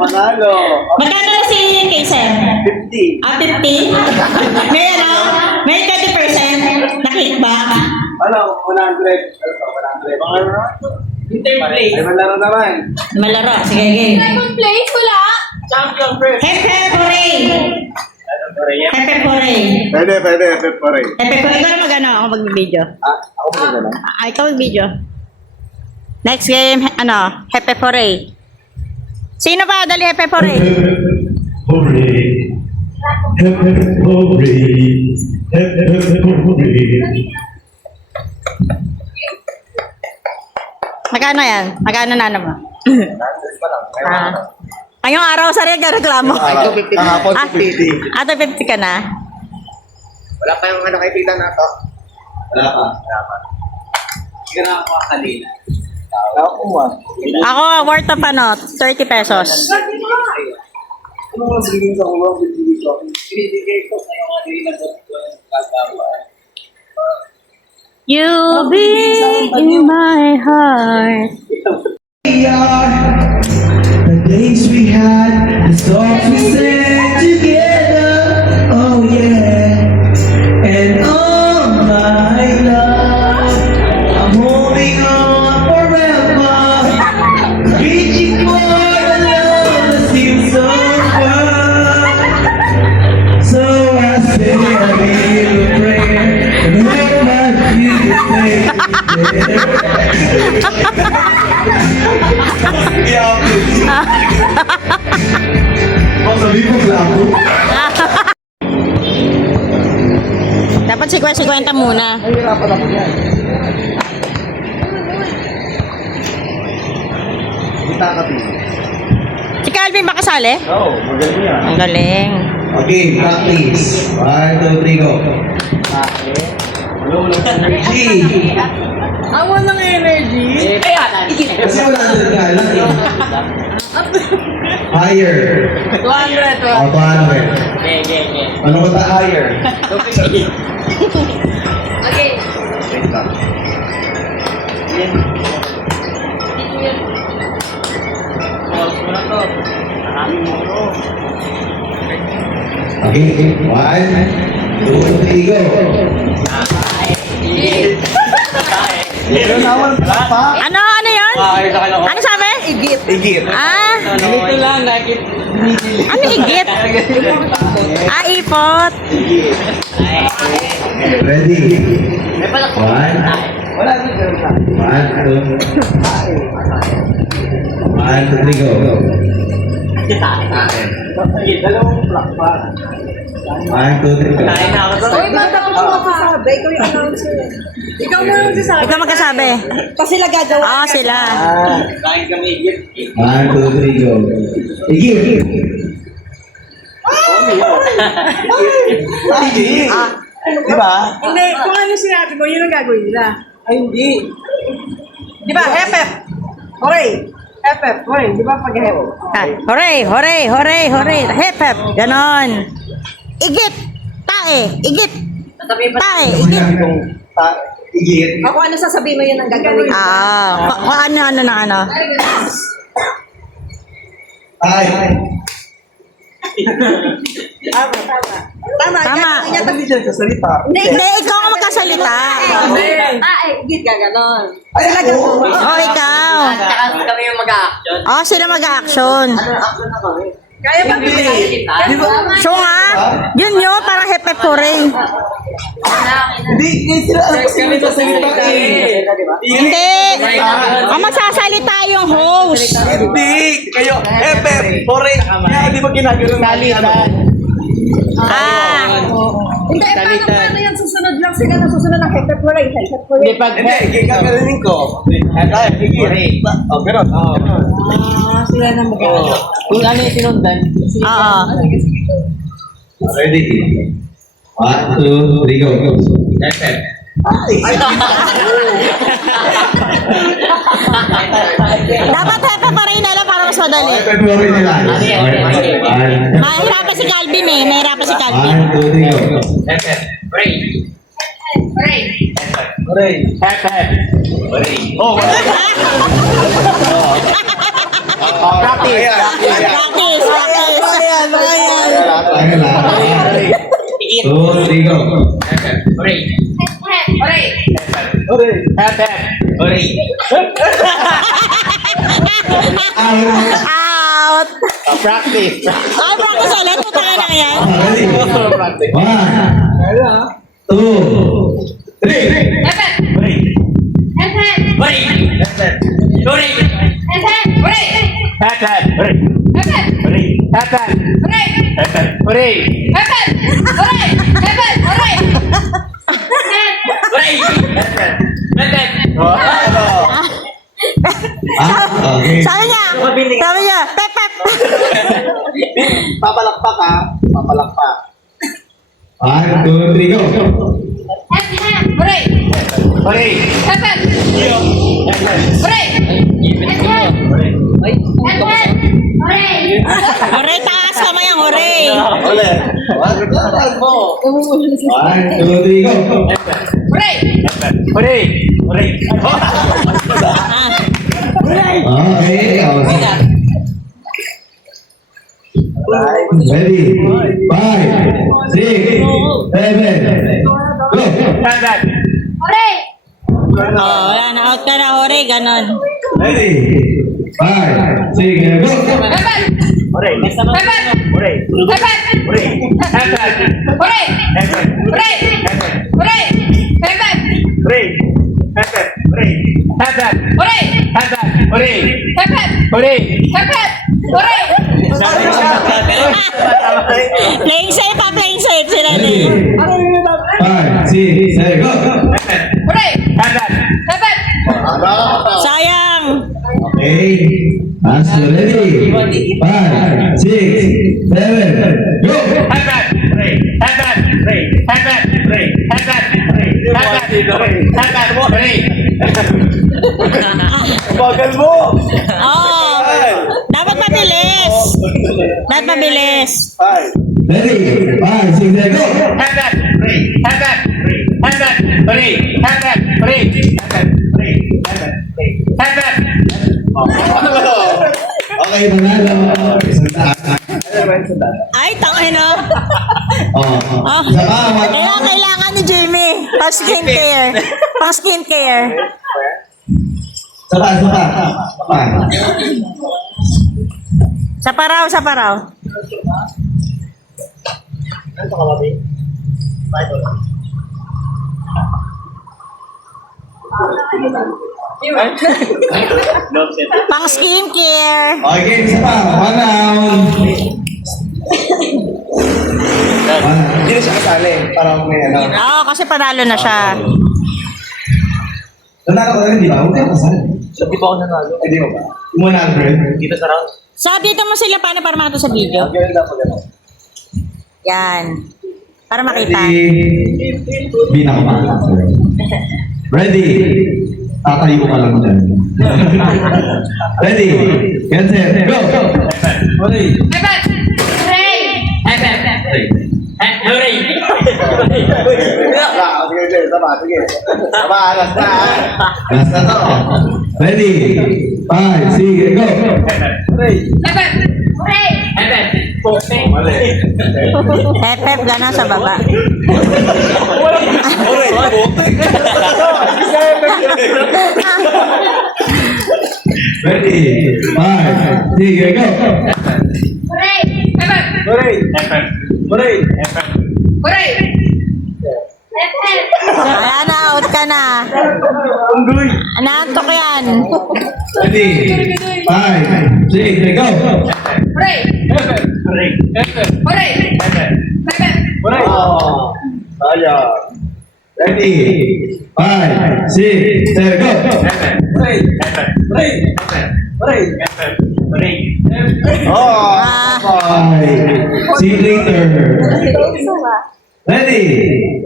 Manalo. Magkano na si Kaysem? 50. 50? May ano? May 30% na kickback. Ano? 100. 100. Third place. Ay, manlaro naman. Malaro. Sige, game. Second place, wala. Champion first. Hepe Pore! Hepe Pore! Pwede, pwede. Pwede pa rin. Hepe Pore. Ikaw na mag-ano? Ako mag-video. Ah, ako po gano'n. Ikaw mag-video. Next game, ano? Hepe Pore. Sino pa? Dali Hepe Pore. Hooray! Hooray! Hooray! Magkano yan? Magkano na naman? Ngayong araw sa rin reklamo. Kahapon, 250. Ato 50 ka na. Wala pa yung ano kay tita na to. Wala pa. Hindi ka nakakuha kanina. Nakakuha. Ako, worth of ano, 30 pesos. Ano mo sabihin sa ulo? Binibigay ko sa yung kanina doon. You'll be in my heart. The days we had, the songs we sang together. Oh yeah, and all my love, I'm holding on forever, reaching for the love that seems so far. So I say a little prayer and hope my Jesus may Dapat 50-50 muna. Nahihirapan ako yan. Kita ka, Pino. Si Calvin ba kasali? Oo, magaling yan. Ang galing. Okay, practice. 1, 2, 3, go. G. Awan ng energy. Kasi wala na nga lang. Higher. 200. O, 200. Ano ba ta higher? Okay. Wait lang. Okay, 1, 2, 3, go. Meron naman pa. Ano yun? Ano sabi? Igit. Ah, Ganito lang, nakit. ano igit? Ah, ipot. Ready? 1, Wala din ganun na. 1, 2, 3, go. Dalawang block pa. 1, 2, 3, go. Uy, mata ko magsasabi. Ikaw yung announcer. Ikaw mo yung sasabi. Ikaw magkasabi. Pa sila gagawa. Oo, sila. Kain kami igit. 1, 2, 3, go. Igit. Di ba? Hindi, kung ano sinabi mo, yun ang gagawin nila. Ay, hindi. Di ba? FF. Hooray. FF. Hooray. Di ba pag FF? Ah, hooray, hooray, hooray, hooray. Hep, hep. Ganon. Igit. Tae. Igit. Tae. Igit. Sabi kong igit. Ako ano sasabihin mo, yun ang gagawin. Ah, kung ano na ano. Ay. Tama. Tama. Gagawin niya. Hindi dyan sa salita. Hindi, ikaw ang magkasalita. Igit ka ganon. Ay, ako. Oh, ikaw. Kami yung mag-action. Oh, sila mag-action. Kaya ba So nga, yun, parang hep, hep, hooray. Hindi, kasi sila ang Kami sa salita eh. Hindi. Ang magsasalita yung host. Hindi! Kayo, FF, Hooray! Kaya di ba ginagano salita? Ah, Hindi, paano yan? Susunod lang sila na susunod ng FF. Hooray. FF. Hooray. Hindi, gagawin ko. Ay, igit. Oh, ganun. Sila na mag-aaral. Kung ano yung sinundan. oo. Ready? 1, 2, 3, go. Dapat hep, hep, hooray na lang para mas madali. February nila. Mahirapan si Calvin eh. Mahirapan si Calvin. 1, 2, 3, go. Hooray. Hooray! Oh, practice! Practice, practice. Ano lang? 2, 3, go. Hooray. Out. Practice! Ay, practice ulit. Tutaka lang yan. Ready? 1, 2, 3. Papalakpak ha. Papalakpak. 5, 2, 3, go! Hooray! Hooray, taas kamay ang hooray. Ulit. Wag mo. 1, 2, 3, go! Okay, ready? 5, 6, 7, go! Oh, wala na, out ka na, hooray, ganon. Ready? 5, 6, go! Playing safe pa, playing safe sila Ready? din. 5, 6, 7, go! Sayang. Okay. Master ready? 5, 6, 7, go! Bagal mo. Oh, dapat mabilis. Dapat mabilis. Ready? 5, 6, 7, go! Okay, panalo. Isang daan. Ay, tangin no. Oh, Oh. isa pa, Kailangan ni Jamie. Pang skincare. Pang skincare. Isa pa, isa pa. Isa pa. Sa paraw, sa paraw. Pang skincare. Okay, isa pa. 1 round. Hindi na siya kasali. Parang may ano. Oo, kasi panalo na siya. Nanalo ka rin, di ba? Huwag kayo kasal. Di ba ako nanalo? Hindi mo ba? Yung 100. Dito sa round. Sabi mo sila paano para makita sa video. Ganun dapat gano'n. Yan. Para makita. Hindi na ako makakasal. Ready? Tatayo ka lang dyan. Ready? Get set, go! Sige, tama, sige. Tama, alas na. Last na to. Ready? 5, 6, go! Pep, gana sa baba. Ready? 5, 6, go! Ayan na, out ka na. Naantok yan. Ready? 5, 6, go! Oh, sayang. Ready? 5, 6, 7, go! Oh, Bye. See you later. Ready?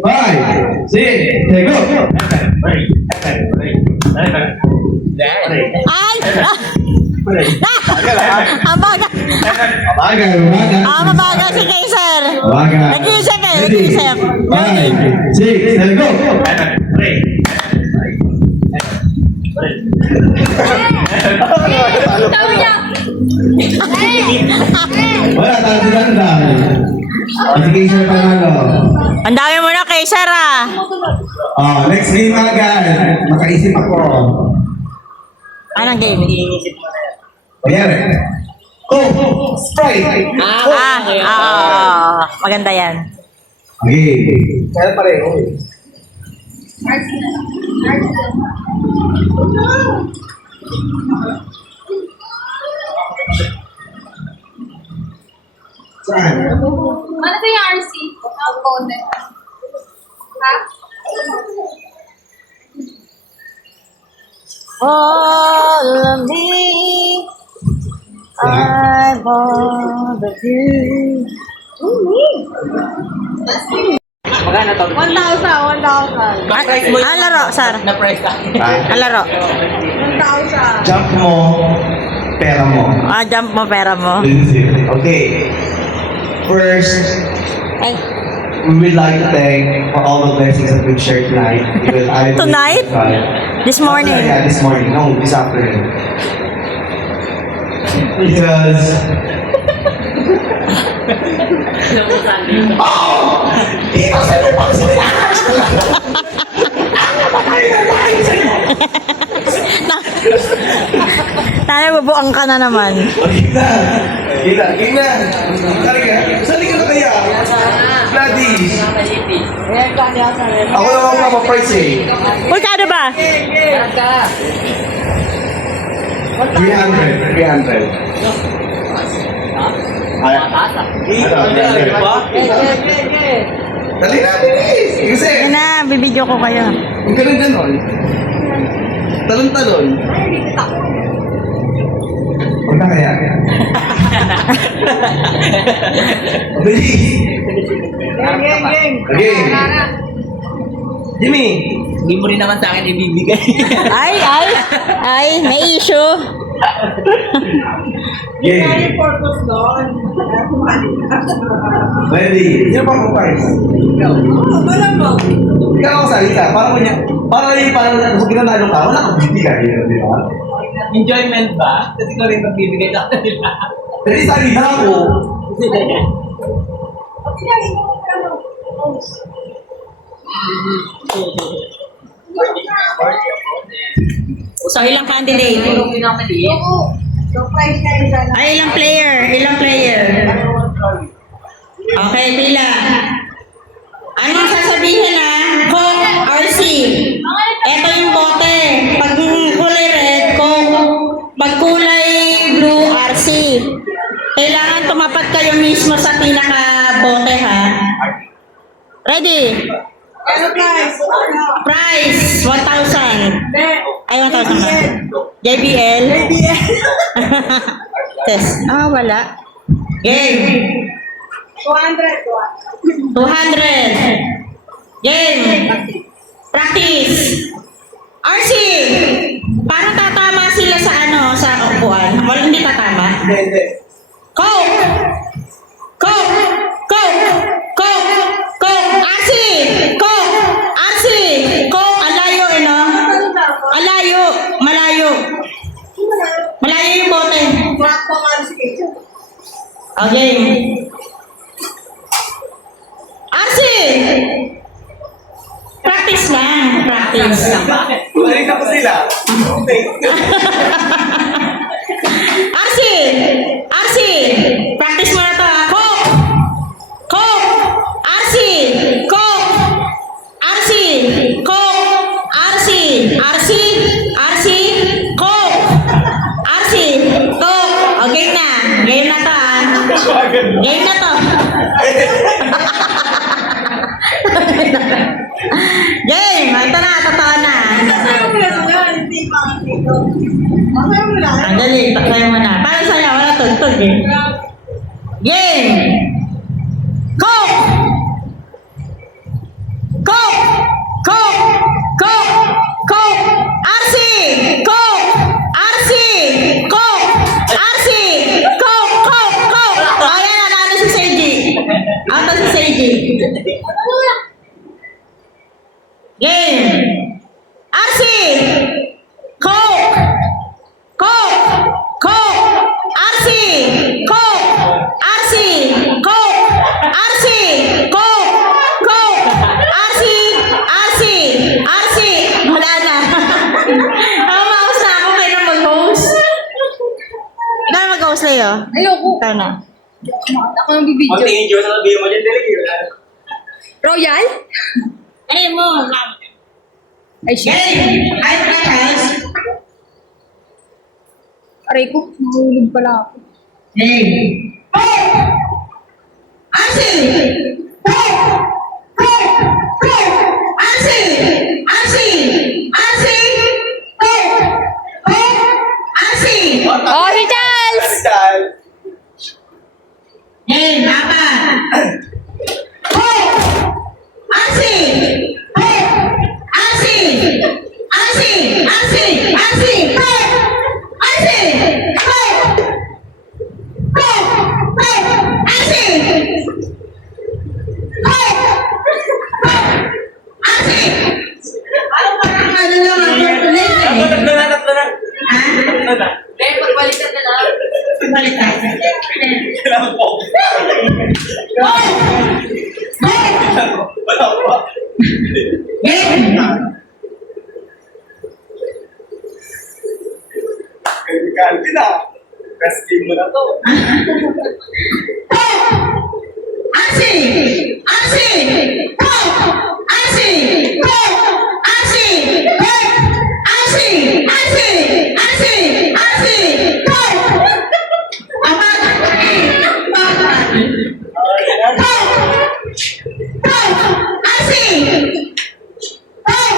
5, 6, go! Ay! Ang bagal. Mabagal, mabagal. Mabagal si Kaiser. Mabagal. Nag-iisip eh, Ready? nag-iisip. 5, 6, go! Wala, tanda. Sige, isa panalo. Ang dami mo na, Kaiser ah. Oh, next game agad. Makaisip ako. Anong game? Ayan. Oh, Sprite. Maganda yan. Okay. kaya pareho eh. Saan? Ano ba yung RC? Ang code. Ha? All of me, I want all the views. Magkano to? 1,000, 1,000. Na-price mo Ah, laro, sir. Na-price ka. Ah, laro. 1,000. Jump mo, pera mo. Ah, jump mo, pera mo. Okay. First, Ay, we would like to thank for all the blessings that we've shared tonight. Because I believe Tonight? in God. this morning. Yeah, this morning. No, this afternoon. Because... Oh! Dito sa lupang sila! Tayo, bubuang ka na naman. Gina! Gina! Talaga? Sali ka na kaya? Gladys! Ako naman ang mapaprice eh. Pulkado ba? 300. 300. Ay, dali na, bilis! Kasi, Yan na, bibidyo ko kayo. ang ganon. Talon-talon. Huwag na kaya. Bilis! Okay. Jimmy! Hindi mo rin naman sa akin ibibigay. Ay, may issue. Game. Ready? Sino pa ang price? Ikaw ang salita. Parang kung ginanalo ka, wala kang bibigay. Di ba? Enjoyment ba? Kasi ko rin magbibigay sa kanila. Dali salita ako. So, ilang candidate? Ay, ilang player? Ilang player? Okay, pila. Anong sasabihin na? Coke, RC. Ito yung bote. Pag kulay red, Coke. Pag kulay blue, RC. Kailangan tumapat kayo mismo sa pinaka-bote, ha? Ready? Price, 1,000. Ay, 1,000 ba? JBL? Test. Ah, wala. Game. 200. Game. Practice. RC. Para tatama sila sa sa upuan. Wala, hindi tatama. Coke. Coke. Coke. Coke. Coke. RC. Coke. RC. Coke. Alayo, no? Alayo. Malayo. Malayo yung bote. Okay. RC. Practice lang. Practice. Balik na po sila. RC. RC. Practice mo na to. Coke. Coke. RC. Coke. RC. Coke. RC. RC. RC. Coke. RC. Coke. O, game na. Game na to, Game na to. Game. Ito na. Totoo na. Dali. Taklayan mo na. Para sa'yo. Wala tugtog eh. Game. Coke. Coke. Coke. Coke. Coke. RC. Coke. RC. Coke. RC. Coke. Coke. Coke. O, yan na. Ano si Sergi? Ito si Sergi. Game. RC. Coke. Coke. Coke. RC. Coke. RC. Coke. RC. Coke. Coke. RC. RC. RC. Wala na. Mouse na ako. Kayo na mag-host. Ikaw na mag-host, Leo. Ayoko. Ikaw na. Ako yung bibidyo. Pag-tingin Diyos, sabihin mo dyan, Royal? Ay mo. Ay, shit. Game. Ay, practice. Aray ko, mahulog pala ako. Game. Coke. RC. Coke. Coke. Coke. RC. RC. RC. Coke. Coke. RC. Oh, si Charles! Game, apat. Hook! Asi! Hook! Asi! Asi! Asi! Asi! Hook! Asi! Hook! Hook! Hook! Asi! Hook! Hook! Asi! Ano parang ano lang ang tutuloy eh? Tatlo na. Ha? Balikan. Game! Kalbi na. Best game mo na to. Asi! Asi! Hook! Asi! Hook! Asi! Hook! Asi! Asi! Asi! Asi! Hook! Apat! Apat! Hook! Hook! Asi! Hook!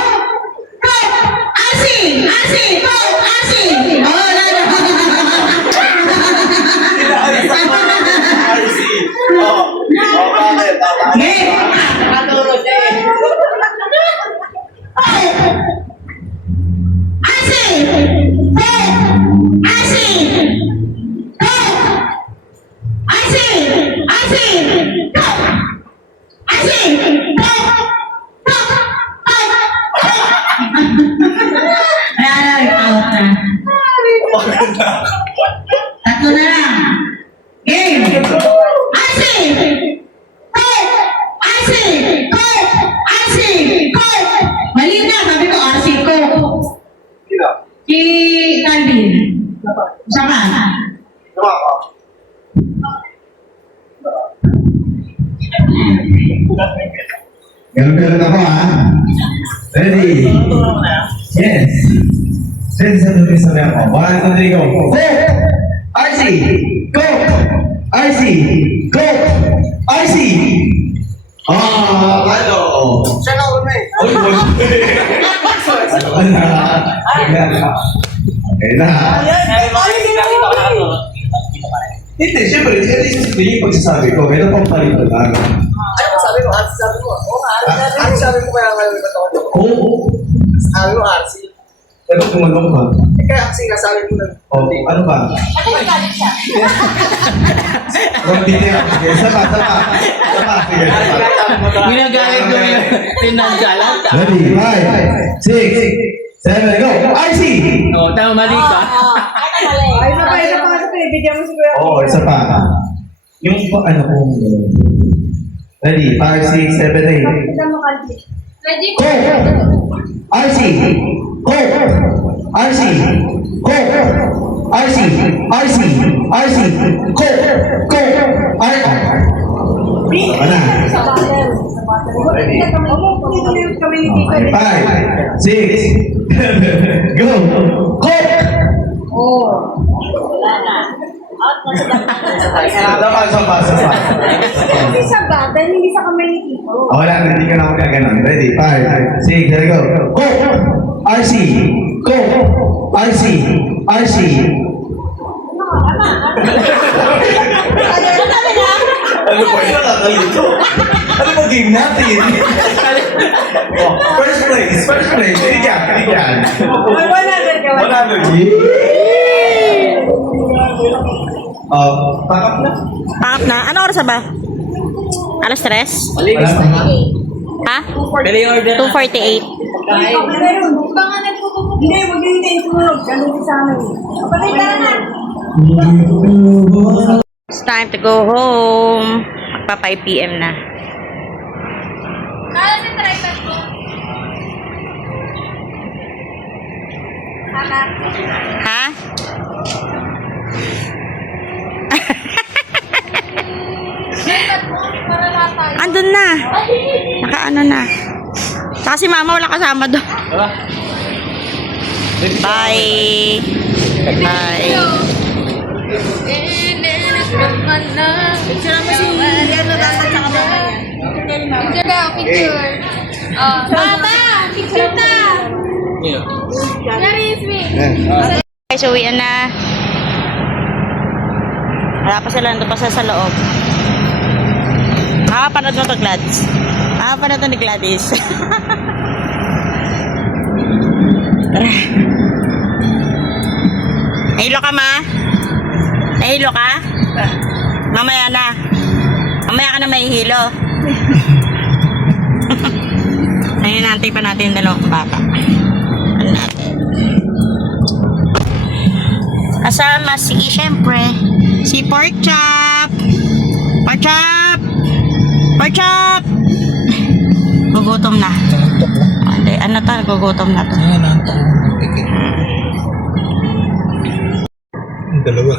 Hook! Asi! Asi! Hook! Asi! Oh, RC. Bakit? Game! Nakatulog siya eh. Asi! Hook! Asi! Hook! Asi! Asi! Hook! Asi! Hook! Hook! Ayan, out na. Tatlo na lang. Game! Asi! Hook! Asi! Hook! Asi! Hook! Mali na, sabi ko, Asi, Hook. Sino? Si Calvin. Isa ka. Tama ko. Ganun ako ha. Ready? Yes. Ready sa tuloy sabi ako. 1, 2, 3, go. Go! RC! Go! RC! Go! RC! Ano? Siya na una eh. Ano na? Okay na. Hindi, syempre, ito yung pagsasabi ko. Ito pang palito lang. Ano sabi mo? RC sabi mo. Oo nga. Ano sabi mo kaya ngayon ba ito? Oo. Sabi mo RC. Ito tumalong ka. Kaya kasi nasabi mo na. O, ano ba? Huwag dito. Sige, isa pa. Sige, isa pa. Ginagalit ko yung tinanggalan. Ready? 5, 6, 7, go! RC! Oo, tama, mali ka. Ay, isa pa kasi pinibigyan mo si Kuya. Oo, isa pa. Yung ano kung... Ready? 5, 6, 7, 8. Go! RC! Go! RC! Go! RC! RC! RC! Go! Go! RC! Ano? Ready? Okay, 5, 6, 7, go! Go! Sapa. Hindi sa bata, hindi sa kamay ni Tito. Wala, hindi ka na ako gaganon. Ready? 5, 6, there you go. Go! RC! Go! RC! RC! Ano ba yun? Nakakalito. Ano ba game natin? Oh, first place. Hindi ka. Ay, 100 ka. 100. Pakap na. Pakap na. Ano oras na ba? Alas 3? Malinis Wala na. na. Ha? Pero yung order 2:48. Hindi, huwag yung hindi tulog. Ganun din sa amin. Kapatid ka na. It's time to go home. Magpa 5 PM na. Ha? Andun na. Nakaano na. Saka si mama wala kasama doon. Diba? Bye. Bye. Picture mo si Riano Data tsaka mama niya. Picture daw, picture. Oh, mama, picture na. That is me. Guys, uwian na. Wala pa sila, nandun pa sa loob. Makapanood mo to, Glads. Makapanood to ni Gladys. Tara. Nahilo ka, ma? Nahilo ka? Mamaya na. Mamaya ka na mahihilo. Ayun, nantay pa natin yung dalawang bata. Ano natin? Kasama syempre, si Pork Chop. Pork Chop! Pork Chop! Gugutom na. Hindi, ano to? Gugutom na to. Dalawa.